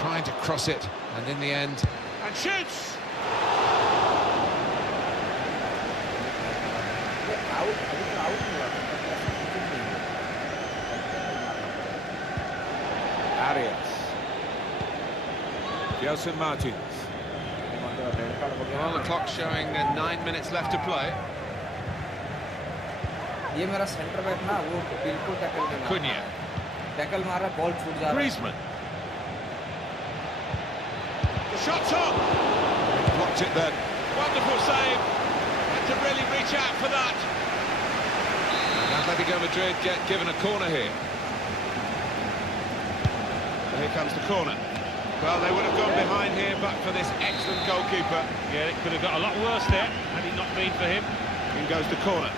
Trying to cross it, and in the end... And shoots! Arias. Gelson Martins. Well, the clock's showing 9 minutes left to play. ये मेरा centre back ना वो बिल्कुल tackle नहीं मारा। Cunha. Tackle मारा, ball छूट जा रहा है। Griezmann. The shot's on. Blocked it then. Wonderful save. Had to really reach out for that. And Atletico Madrid get given a corner here. Here comes the corner. Well, they would have gone behind here, but for this excellent goalkeeper. Yeah, it could have got a lot worse there had it not been for him. In goes the corner.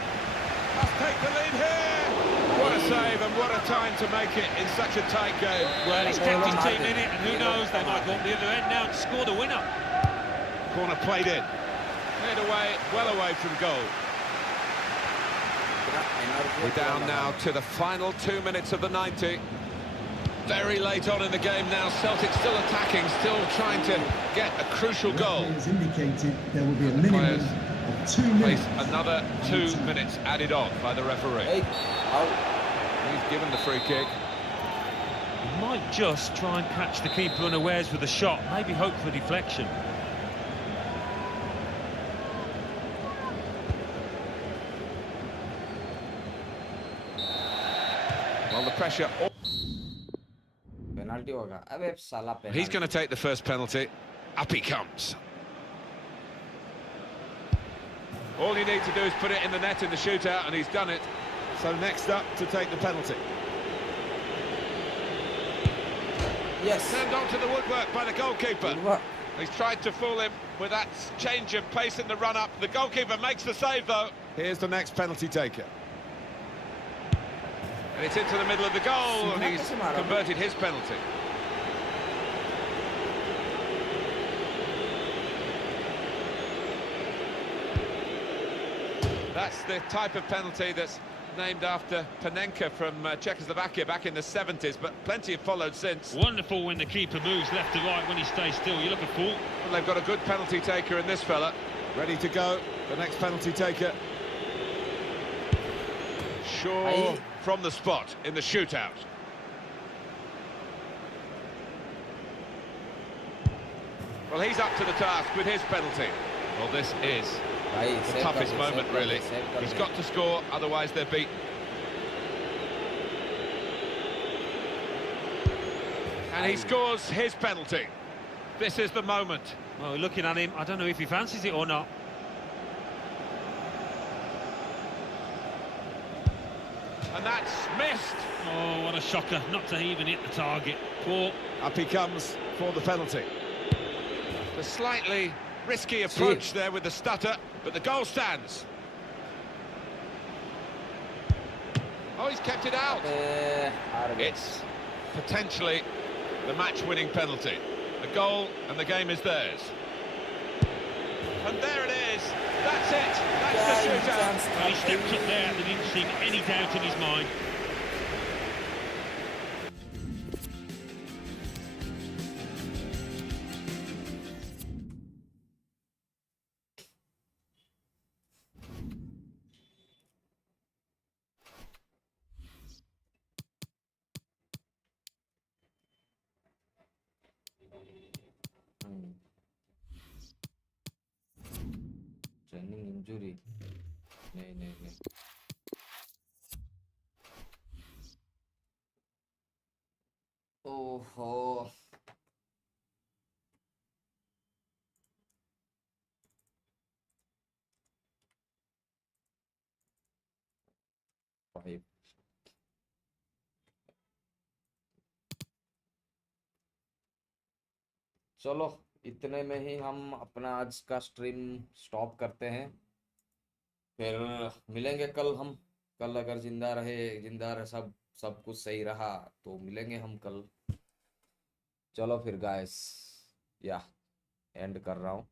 Must take the lead here. What a save and what a time to make it in such a tight game. Well, he's kept his team in it, and who knows, they might go up the other end now to score the winner. Corner played in. Cleared away, well away from goal. We're down now to the final 2 minutes of the 90. Very late on in the game now. Celtic still attacking, still trying to get a crucial goal. As indicated, there will be a minimum of 2 minutes. Another 2 minutes added on by the referee. Hey, He's given the free kick. He might just try and catch the keeper unawares with a shot, maybe hope for deflection. Well, the pressure... penalty होगा। अबे साला penalty. He's going to take the first penalty. Up he comes. All you need to do is put it in the net in the shootout, and he's done it. So next up to take the penalty. Yes. Turned onto the woodwork by the goalkeeper. He's tried to fool him with that change of pace in the run-up. The goalkeeper makes the save, though. Here's the next penalty taker. And it's into the middle of the goal, and he's converted his penalty. That's the type of penalty that's named after Panenka from Czechoslovakia back in the 70s, but plenty have followed since. Wonderful when the keeper moves left to right. When he stays still, you look a fool. Well, they've got a good penalty taker in this fella. Ready to go, the next penalty taker. Sure, from the spot in the shootout. Well, he's up to the task with his penalty. Well, this is the toughest moment, really. He's got to score, otherwise they're beaten. And he scores his penalty. This is the moment. Well, looking at him, I don't know if he fancies it or not. And that's missed. Oh, what a shocker, not to even hit the target. Poor. Up he comes for the penalty. The slightly risky approach there with the stutter, but the goal stands. Oh, he's kept it out. It's potentially the match-winning penalty. The goal and the game is theirs. And there it is. That's it. That's the shootout. Well, he stepped up there and there didn't seem any doubt in his mind. Training injury नहीं नहीं नहीं ओहो भाई चलो इतने में ही हम अपना आज का स्ट्रीम स्टॉप करते हैं। फिर मिलेंगे कल हम। कल अगर जिंदा रहे सब कुछ सही रहा तो मिलेंगे हम कल। चलो फिर गाइस, या एंड कर रहा हूँ।